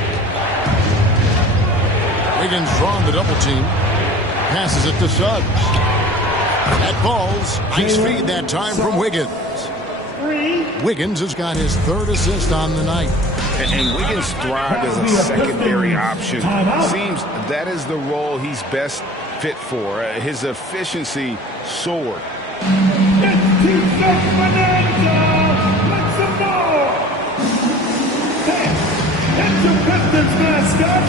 Wiggins drawn the double team. Passes it to Suggs. That falls. Nice feed that time from Wiggins. Wiggins has got his 3rd assist on the night. And Wiggins thrived as a secondary option. Seems that is the role he's best fit for. His efficiency soared. It's 2-second bonanza. Let's some more. Hey, it's the Pistons mascot.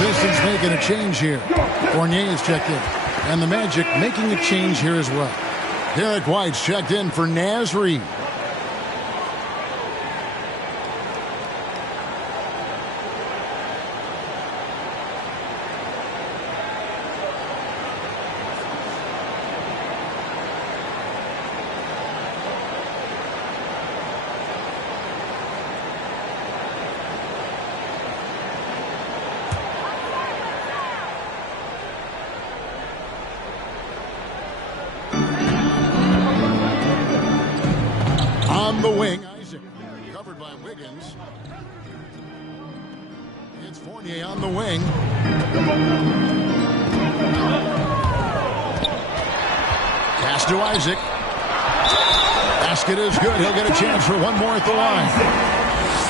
Pistons making a change here. Fournier is checked in. And the Magic making a change here as well. Derek White's checked in for Naz Reid. On the wing, Isaac, covered by Wiggins. It's Fournier on the wing. Pass to Isaac. Basket is good. He'll get a chance for one more at the line.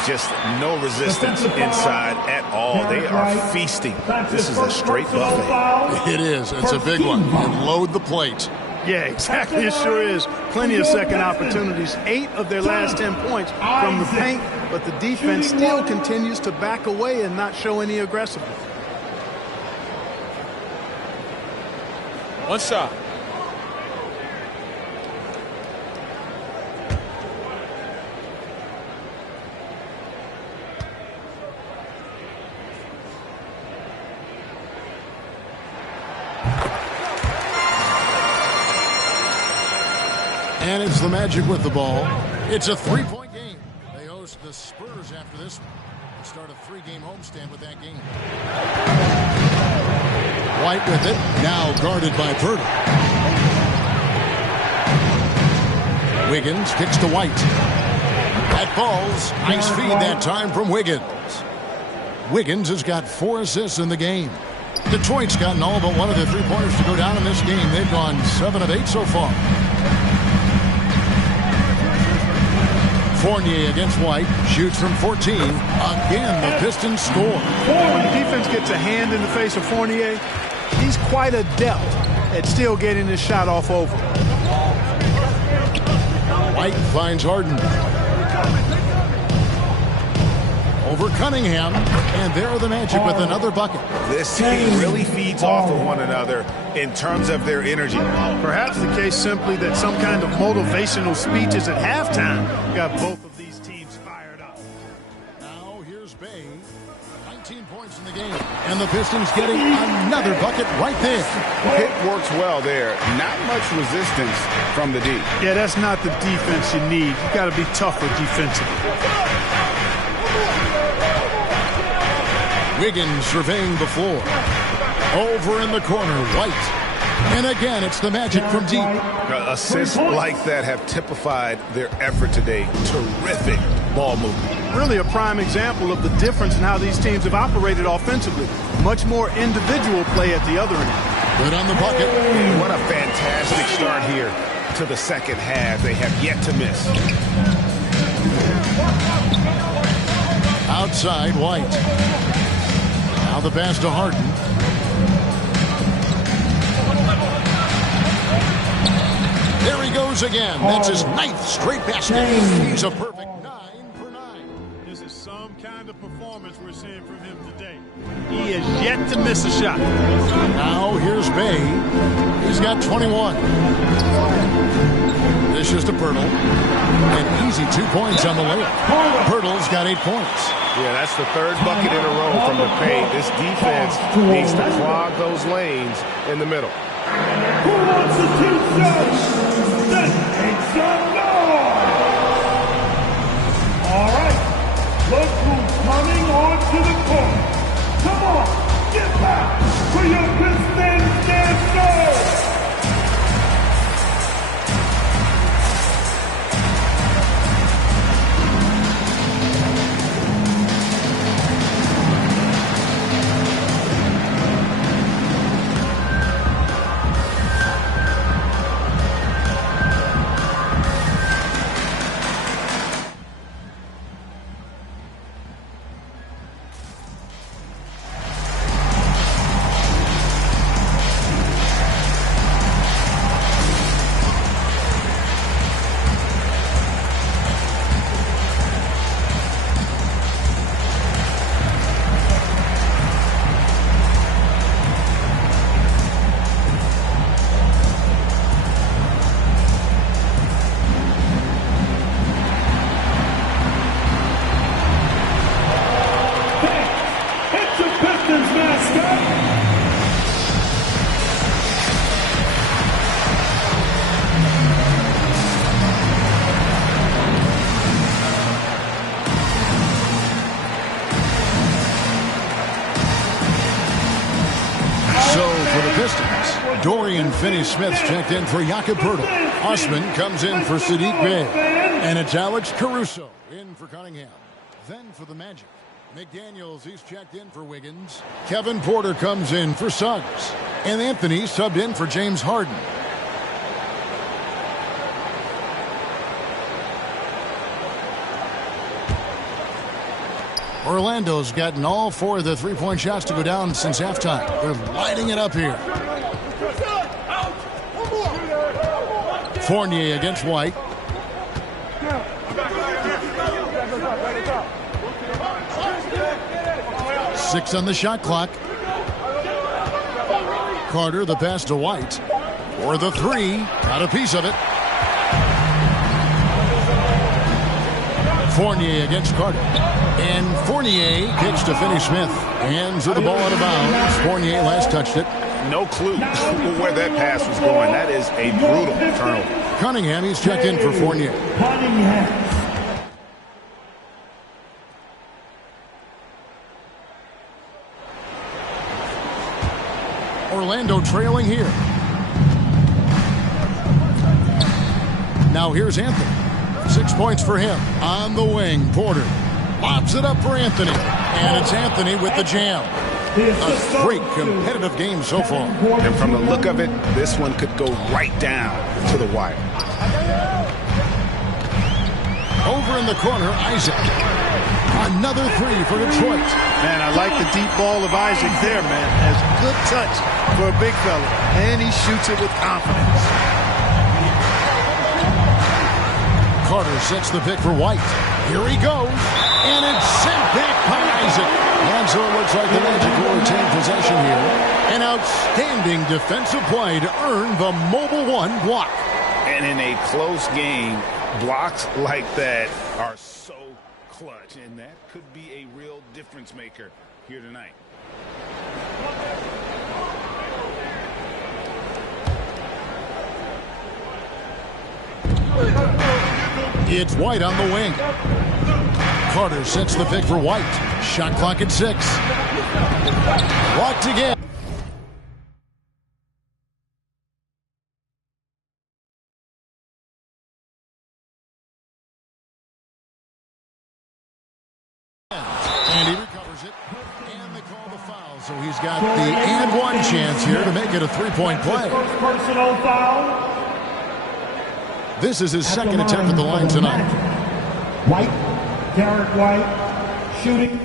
Just no resistance inside at all. They are feasting. This is a straight buffet. It is. It's a big one. And load the plate. Yeah, exactly. It sure is. Plenty of second opportunities. 8 of their last 10 points from the paint, but the defense still continues to back away and not show any aggressiveness. One shot. And it's the Magic with the ball. It's a 3-point game. They host the Spurs after this one. They start a 3-game homestand with that game. White with it. Now guarded by Purdy. Wiggins kicks to White. That falls. Nice feed that time from Wiggins. Wiggins has got 4 assists in the game. Detroit's gotten all but one of their 3-pointers to go down in this game. They've gone 7 of 8 so far. Fournier against White, shoots from 14. Again, the Pistons score. When the defense gets a hand in the face of Fournier, he's quite adept at still getting his shot off over. White finds Harden. Over Cunningham, and there are the Magic with another bucket. This team really feeds off of one another in terms of their energy. Perhaps the case simply that some kind of motivational speeches at halftime got both of these teams fired up. Now here's Bay. 19 points in the game, and the Pistons getting another bucket right there. It works well there. Not much resistance from the D. Yeah, that's not the defense you need. You got to be tougher defensively. Wiggins surveying the floor. Over in the corner, White. And again, it's the Magic from deep. Assists like that have typified their effort today. Terrific ball movement. Really a prime example of the difference in how these teams have operated offensively. Much more individual play at the other end. Good on the bucket. What a fantastic start here to the second half. They have yet to miss. Outside, White. Now the pass to Harden. There he goes again. That's his 9th straight basket. He's a perfect 9 for 9. This is some kind of performance we're seeing from him today. He is yet to miss a shot. Now here's Bay. He's got 21. This is to Pirtle. An easy 2 points on the layup. Pirtle's got 8 points. Yeah, that's the third bucket in a row from the paint. This defense needs to clog those lanes in the middle. Who wants a two-shot? Then make some noise! All right, look who's coming onto the court. Come on, get back for your Pistons dancers! Finney-Smith's checked in for Jakob Poeltl. Osman comes in for Sadiq Bey. And it's Alex Caruso in for Cunningham. Then for the Magic, McDaniels, he's checked in for Wiggins. Kevin Porter comes in for Suggs. And Anthony subbed in for James Harden. Orlando's gotten all 4 of the three-point shots to go down since halftime. They're lighting it up here. Fournier against White. Six on the shot clock. Carter, the pass to White. For the three. Got a piece of it. Fournier against Carter. And Fournier kicks to Finney-Smith. Hands of the ball out of bounds. Fournier last touched it. No clue where that pass was going. That is a brutal turnover. Cunningham, he's checked in for Fournier. Orlando trailing here. Now here's Anthony. 6 points for him. On the wing, Porter lobs it up for Anthony. And it's Anthony with the jam. A great competitive game so far. And from the look of it, this one could go right down to the wire. Over in the corner, Isaac. Another three for Detroit. Man, I like the deep ball of Isaac there, man. Has good touch for a big fella. And he shoots it with confidence. Carter sets the pick for White. Here he goes. And it's sent back by Isaac. And so it looks like the Magic will retain possession here. An outstanding defensive play to earn the Mobile One block. And in a close game, blocks like that are so clutch. And that could be a real difference maker here tonight. It's White on the wing. Carter sets the pick for White. Shot clock at 6. Blocked again. And he recovers it. And they call the foul. So he's got the and one chance here to make it a three-point play. First personal foul. This is his second attempt at the line tonight. White, Derek White, shooting.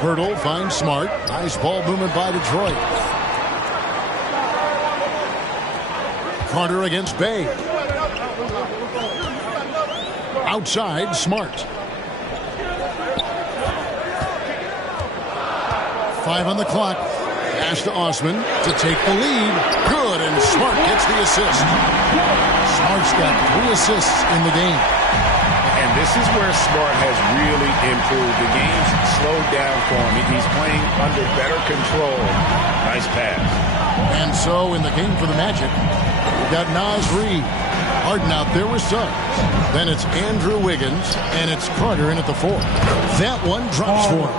Hurdle finds Smart. Nice ball movement by Detroit. Carter against Bay. Outside, Smart. 5 on the clock. Pass to Osman to take the lead. Good, and Smart gets the assist. Smart's got 3 assists in the game. And this is where Smart has really improved. The game's slowed down for him. He's playing under better control. Nice pass. And so in the game for the Magic, we've got Naz Reid. Harden out there with subs. Then it's Andrew Wiggins, and it's Carter in at the 4. That one drops for him.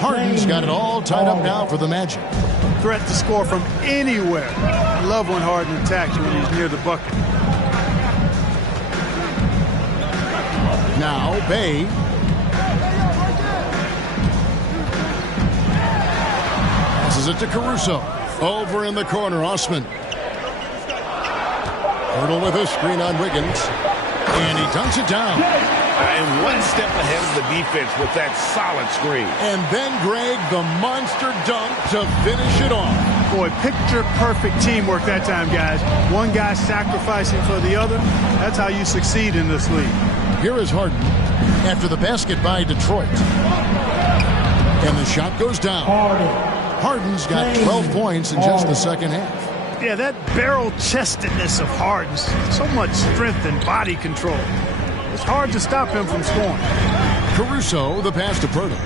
Harden's got it all tied up now for the Magic. Threat to score from anywhere. I love when Harden attacks when he's near the bucket. Now Bay. Passes it to Caruso. Over in the corner, Osman. Hurdle with a screen on Wiggins. And he dunks it down. And one step ahead of the defense with that solid screen. And then Greg, the monster dunk to finish it off. Boy, picture-perfect teamwork that time, guys. One guy sacrificing for the other. That's how you succeed in this league. Here is Harden after the basket by Detroit. And the shot goes down. Harden's got 12 points in just the second half. Yeah, that barrel-chestedness of Harden. So much strength and body control. It's hard to stop him from scoring. Caruso, the pass to Proto.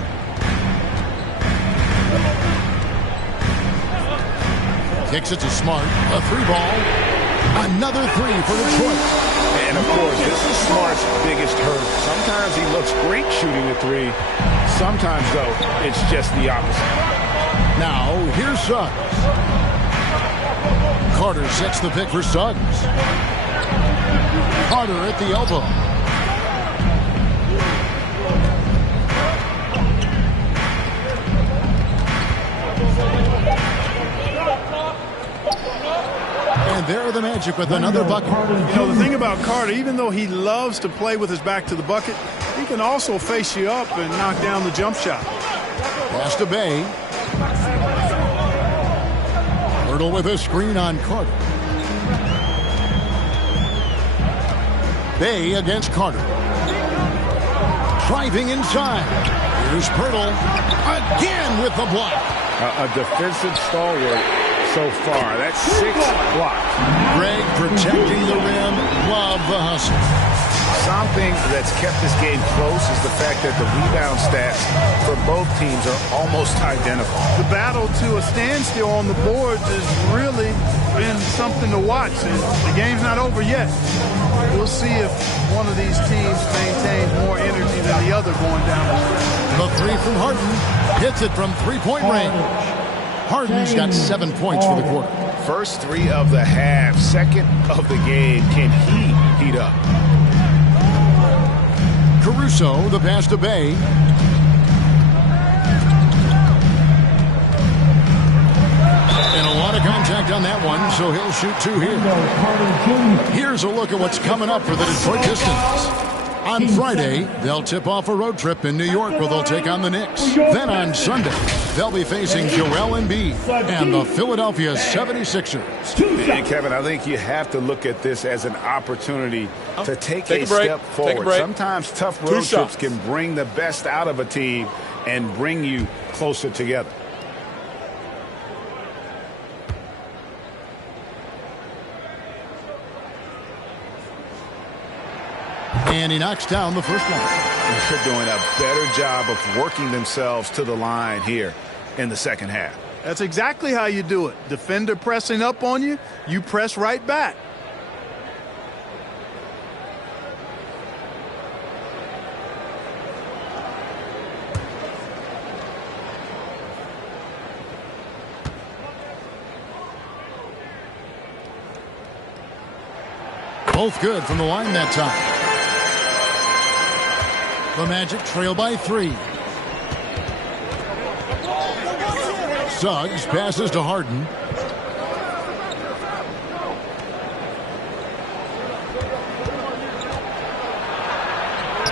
Kicks it to Smart. A 3-ball. Another 3 for Detroit. And, of course, this is Smart's biggest hurt. Sometimes he looks great shooting the 3. Sometimes, though, it's just the opposite. Now, here's Suggs. Carter sets the pick for Suggs. Carter at the elbow. And there are the Magic with another bucket. You know, the thing about Carter, even though he loves to play with his back to the bucket, he can also face you up and knock down the jump shot. Pass to Bay. Hurdle with a screen on Carter. Bay against Carter. Driving inside. Here's Pirtle. Again with the block. A defensive stalwart so far. That's 6 blocks. Greg protecting the rim. Love the hustle. Something that's kept this game close is the fact that the rebound stats for both teams are almost identical. The battle to a standstill on the boards has really been something to watch, and the game's not over yet. We'll see if one of these teams maintains more energy than the other going down the stretch. The 3 from Harden. Hits it from 3-point range. Harden's got 7 points for the quarter. First 3 of the half, second of the game. Can he heat up? Caruso, the pass to Bay. And a lot of contact on that one, so he'll shoot 2 here. Here's a look at what's coming up for the Detroit Pistons. On Friday, they'll tip off a road trip in New York where they'll take on the Knicks. Then on Sunday, they'll be facing Joel Embiid and the Philadelphia 76ers. And Kevin, I think you have to look at this as an opportunity to take a break. step forward. Sometimes tough road trips can bring the best out of a team and bring you closer together. And he knocks down the first one. They're doing a better job of working themselves to the line here in the second half. That's exactly how you do it. Defender pressing up on you, you press right back. Both good from the line that time. The Magic trail by 3. Suggs passes to Harden.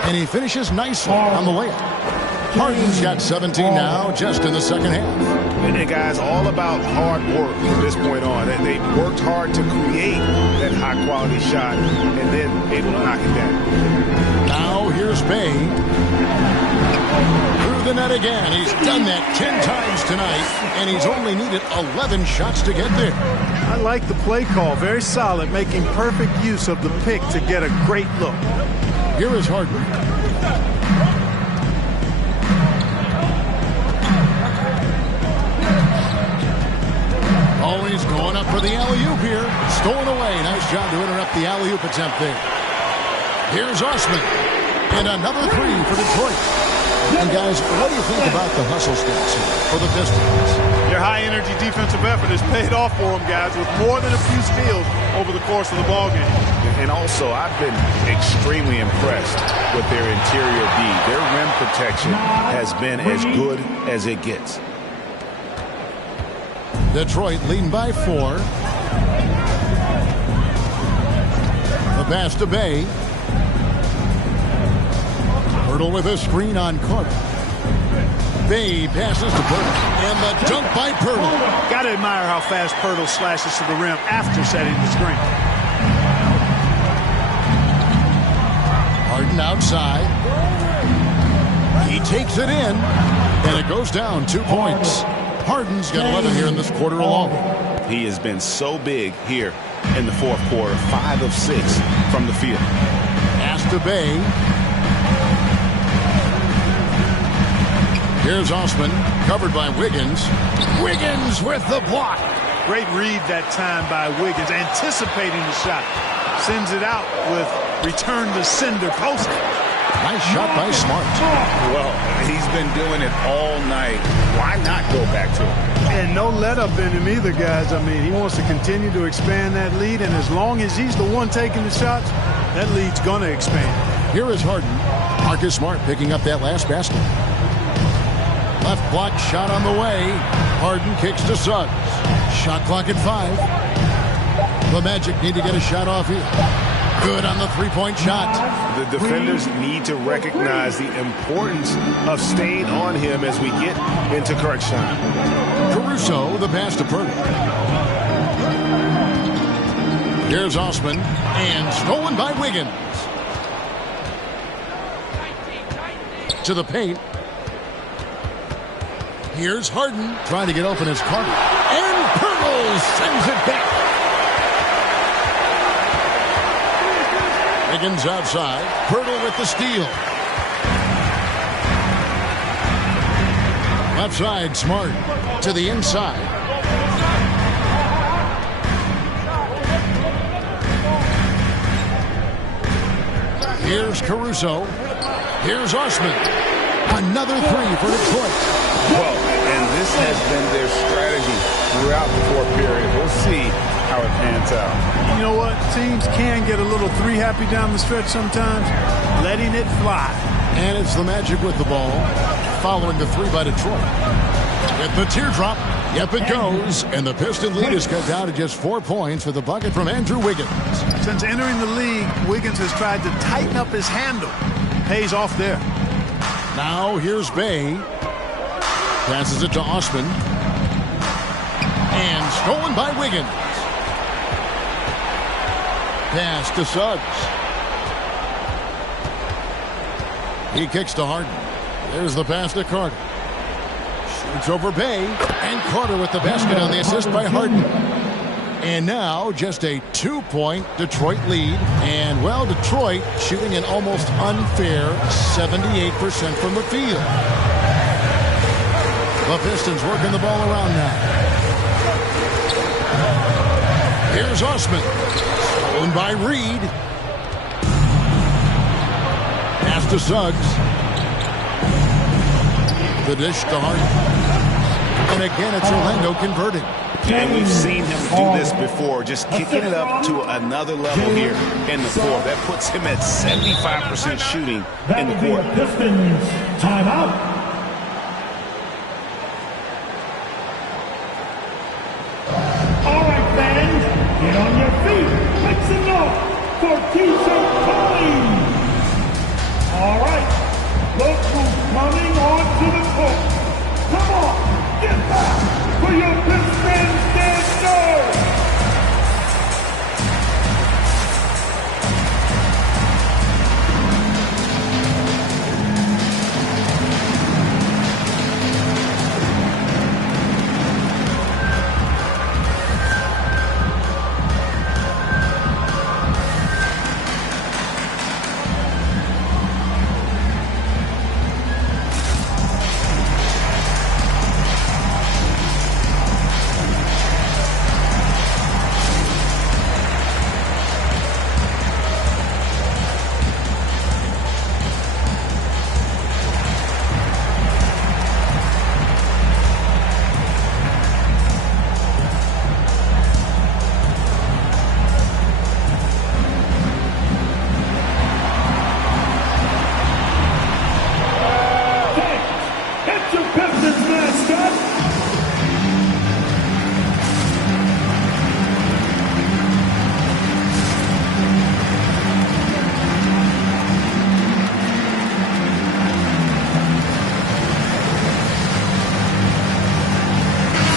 And he finishes nicely on the layup. Harden's got 17 now, just in the second half. And guys, all about hard work from this point on. They worked hard to create that high-quality shot and then able to knock it down. Now here's Bay. Through the net again. He's done that 10 times tonight, and he's only needed 11 shots to get there. I like the play call. Very solid, making perfect use of the pick to get a great look. Here is Harden. Always going up for the alley-oop here. Stolen away. Nice job to interrupt the alley-oop attempt there. Here's Osman. And another 3 for Detroit. And guys, what do you think about the hustle stats here for the Pistons? Their high-energy defensive effort has paid off for them, guys, with more than a few steals over the course of the ballgame. And also, I've been extremely impressed with their interior D. Their rim protection has been as good as it gets. Detroit leading by 4. The pass to Bay. Hurdle with a screen on Carter. Bay passes to Pirtle. And the dunk by Pirtle. Got to admire how fast Pirtle slashes to the rim after setting the screen. Harden outside. He takes it in. And it goes down 2 points. Harden's got 11 here in this quarter alone. He has been so big here in the fourth quarter. 5 of 6 from the field. Pass to Bay. Here's Osman, covered by Wiggins. Wiggins with the block. Great read that time by Wiggins, anticipating the shot. Sends it out with return to sender post. Nice shot by Smart. Well, he's been doing it all night. Why not go back to him? And no let up in him either, guys. I mean, he wants to continue to expand that lead, and as long as he's the one taking the shots, that lead's going to expand. Here is Harden. Marcus Smart picking up that last basket. Left block shot on the way. Harden kicks to Suggs. Shot clock at 5. The Magic need to get a shot off here. Good on the three-point shot. The defenders need to recognize the importance of staying on him as we get into correction. Caruso, the pass to Pirtle. Here's Osman, and stolen by Wiggins. To the paint. Here's Harden, trying to get open his Carter. And Pirtle sends it back. Wiggins outside. Pirtle with the steal. Left side, Smart to the inside. Here's Caruso. Here's Osman. Another 3 for Detroit. Well, and this has been their strategy throughout the fourth period. We'll see how it pans out. You know what? Teams can get a little 3-happy down the stretch sometimes, letting it fly. And it's the Magic with the ball, following the 3 by Detroit. With the teardrop, yep, it goes. And the Piston lead is cut down to just 4 points with a bucket from Andrew Wiggins. Since entering the league, Wiggins has tried to tighten up his handle. Pays off there. Now here's Bay. Passes it to Osman. And stolen by Wiggins. Pass to Suggs. He kicks to Harden. There's the pass to Carter. Shoots over Bay. And Carter with the basket on the assist by Harden. And now just a 2-point Detroit lead. And, well, Detroit shooting an almost unfair 78% from the field. The Pistons working the ball around now. Here's Osman. Stolen by Reed. Pass to Suggs. The dish to Harden. And again, it's Orlando converting. And we've seen him do this before, just kicking it up to another level here in the fourth. That puts him at 75% shooting in the quarter. Pistons timeout. All right, fans, get on your feet. Make some noise for T-shirt Collins. All right, look who's coming onto the court. Come on, get back for your Pistons stand.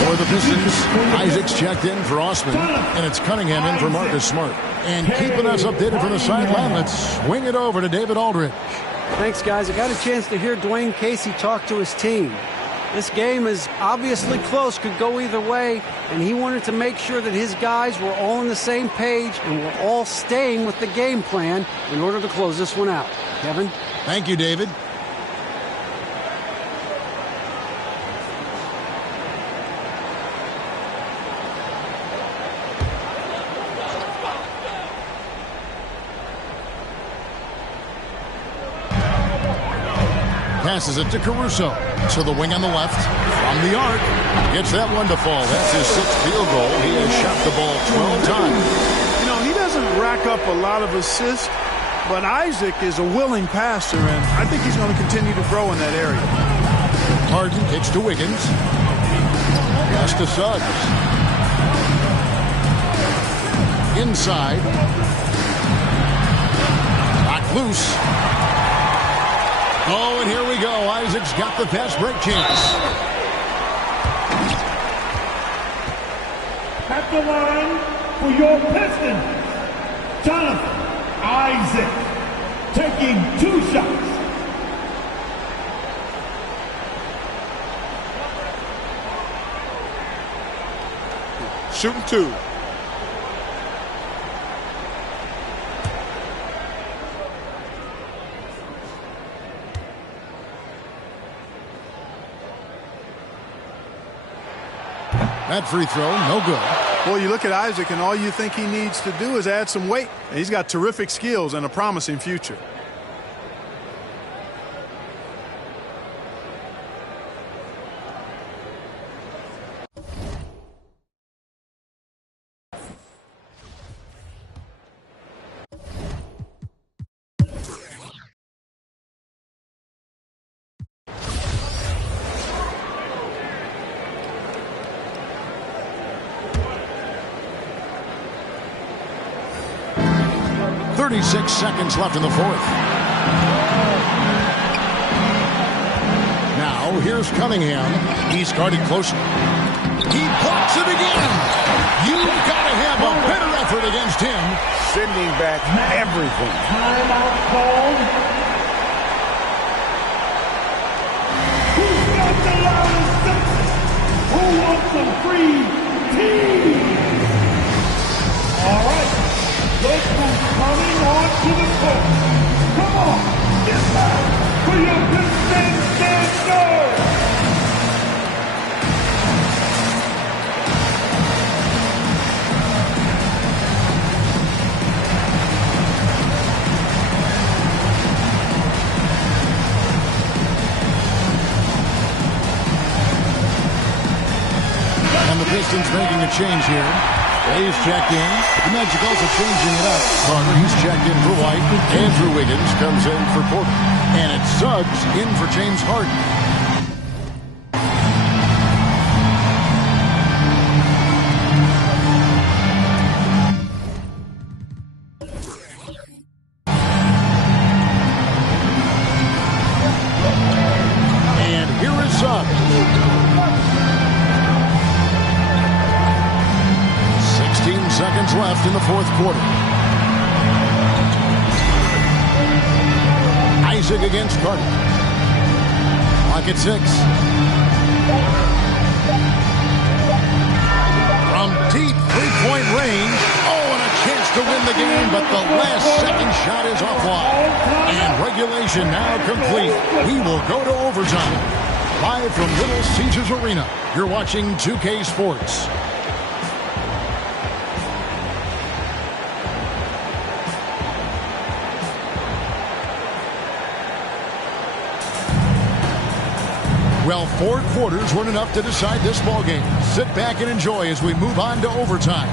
For the Pistons, Isaac's checked in for Osman, and it's Cunningham in for Marcus Smart. And keeping us updated from the sideline, let's swing it over to David Aldridge. Thanks, guys. I got a chance to hear Dwayne Casey talk to his team. This game is obviously close, could go either way, and he wanted to make sure that his guys were all on the same page and were all staying with the game plan in order to close this one out. Kevin? Thank you, David. Passes it to Caruso. To the wing on the left. From the arc. Gets that one to fall. That's his sixth field goal. He has shot the ball 12 times. You know, he doesn't rack up a lot of assists, but Isaac is a willing passer, and I think he's going to continue to grow in that area. Harden kicks to Wiggins. Pass to Suggs. Inside. Knocked loose. Oh, and here we go. Isaac's got the fast break chance. At the line for your Pistons, Jonathan Isaac taking 2 shots. Shooting 2. That free throw, no good. Well, you look at Isaac, and all you think he needs to do is add some weight. And he's got terrific skills and a promising future. .36 seconds left in the fourth. Now, here's Cunningham. He's guarded closely. He blocks it again. You've got to have a better effort against him. Sending back everything. Timeout called. Who's got the loudest section? Who wants some free tea? All right. Look who's coming onto the court. Come on, get back for your Pistons stand. And the Pistons making a change here. He's checked in. The Magic also changing it up. Carter, he's checked in for White. Andrew Wiggins comes in for Porter. And it's Suggs in for James Harden. And here is Suggs. 16 seconds left in the fourth quarter. Isaac against Carter. Clock at 6. From deep three-point range. Oh, and a chance to win the game, but the last second shot is offline. And regulation now complete. We will go to overtime. Live from Little Caesars Arena, you're watching 2K Sports. Well, 4 quarters weren't enough to decide this ballgame. Sit back and enjoy as we move on to overtime.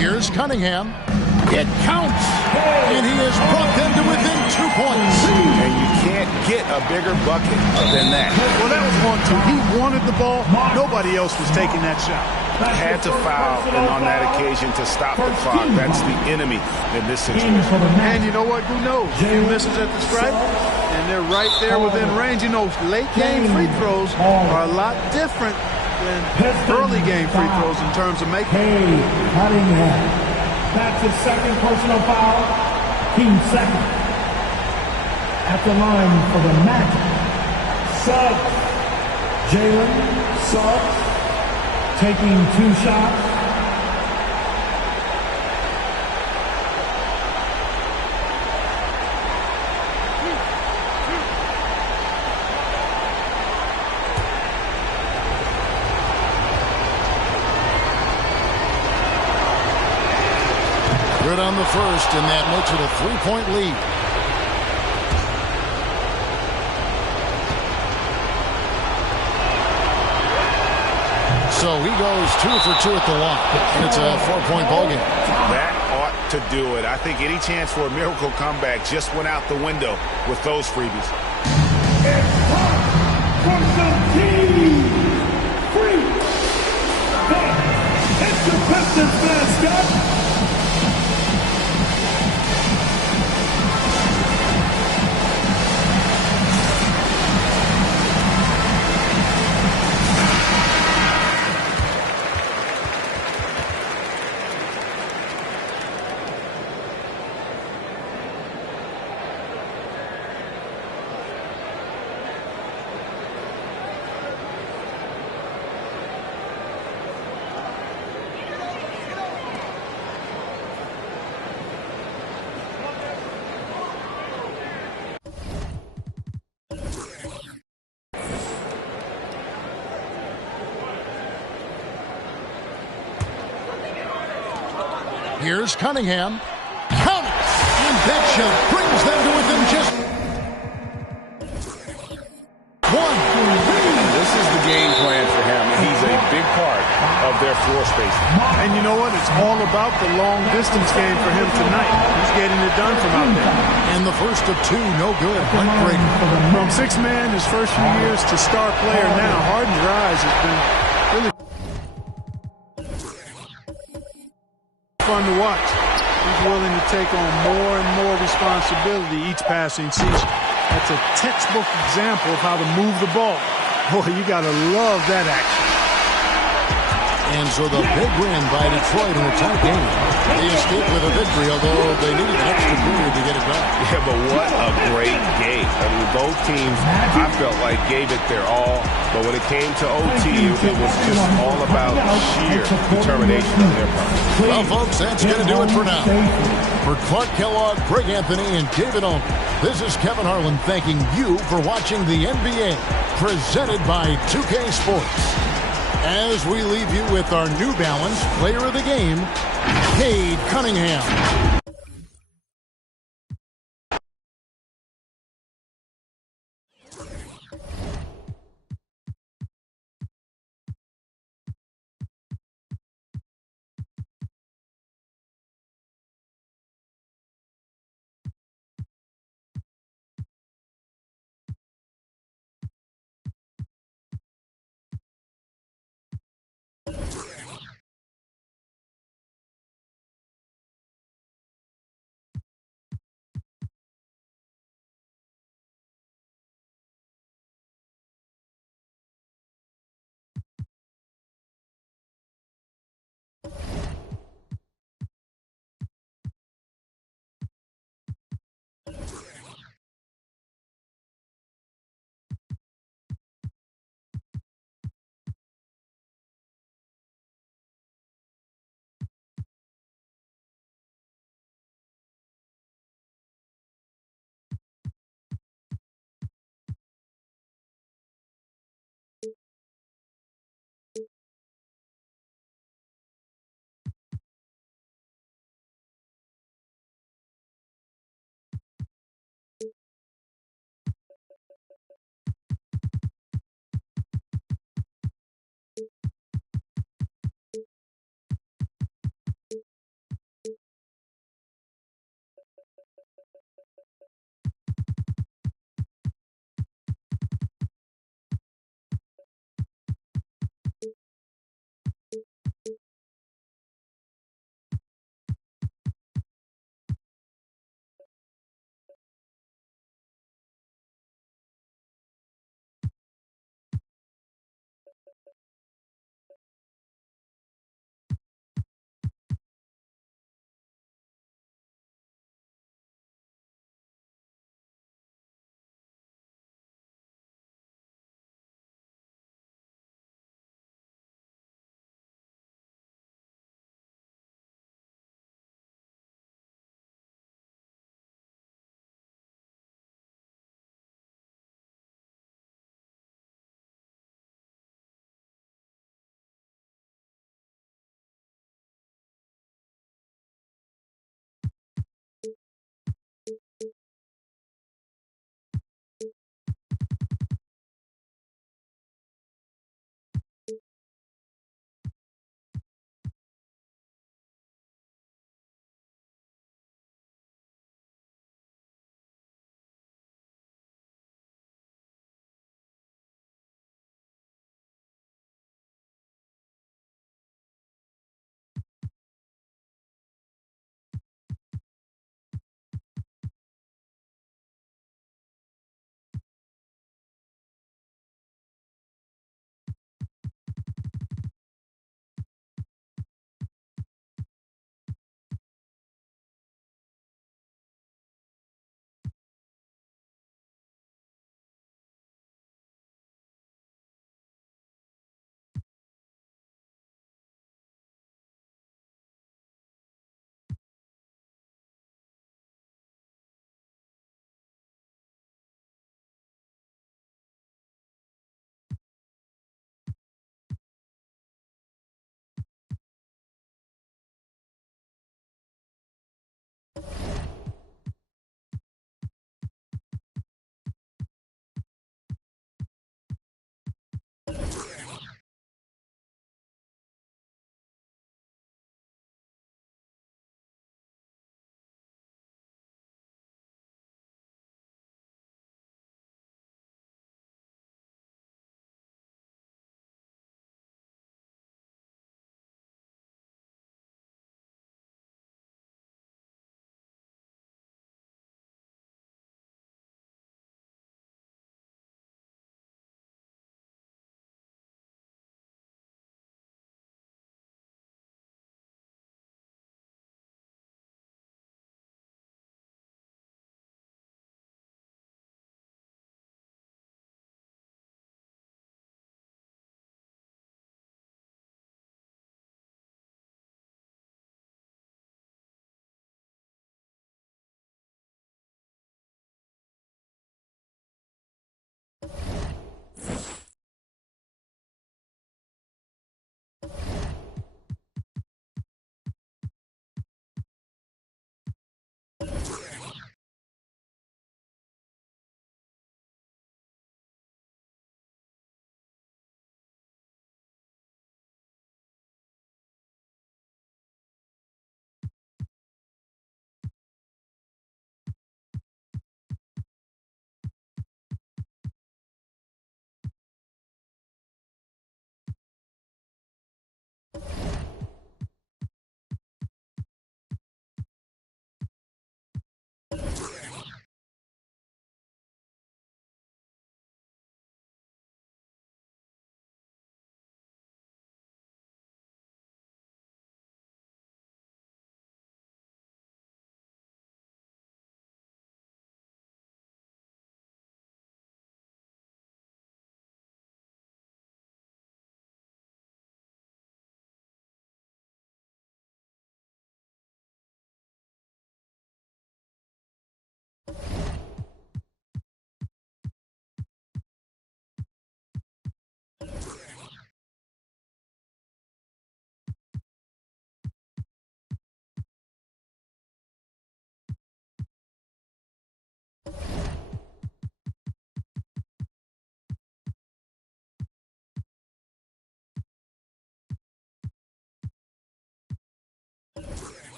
Here's Cunningham. It counts. And he has brought them to within 2 points. And you can't get a bigger bucket than that. Well, that was 1-2. He wanted the ball. Nobody else was taking that shot. Had to foul, and on that occasion to stop the clock. That's the enemy in this situation. And you know what? Who knows? A few misses at the stripe, and they're right there within range. You know, late game free throws are a lot different than early game free throws in terms of making. That's his second personal foul. Team second. At the line for the Magic, Suggs. Jalen Suggs taking 2 shots. Good on the first, and that makes it a 3-point lead. So he goes 2 for 2 at the line, and it's a 4-point ballgame. That ought to do it. I think any chance for a miracle comeback just went out the window with those freebies. It's time for some team free. It's the Pistons mascot. Here's Cunningham. Count it! And that shot brings them to within just 1. This is the game plan for him. He's a big part of their floor space. And you know what? It's all about the long distance game for him tonight. He's getting it done from out there. And the first of 2, no good. Heartbreaking. From 6-man his first few years to star player now, Harden's rise has been really fun to watch. He's willing to take on more and more responsibility each passing season. That's a textbook example of how to move the ball. Boy, you got to love that action. And so the big win by Detroit in a tight game. They escaped with a victory, although they needed an extra period to get it back. Yeah, but what a great game. I mean, both teams, I felt like, gave it their all. But when it came to OT, it was just all about sheer determination on their part. Well, folks, that's going to do it for now. For Clark Kellogg, Greg Anthony, and David Owen, this is Kevin Harlan thanking you for watching the NBA, presented by 2K Sports. As we leave you with our New Balance Player of the Game, Cade Cunningham.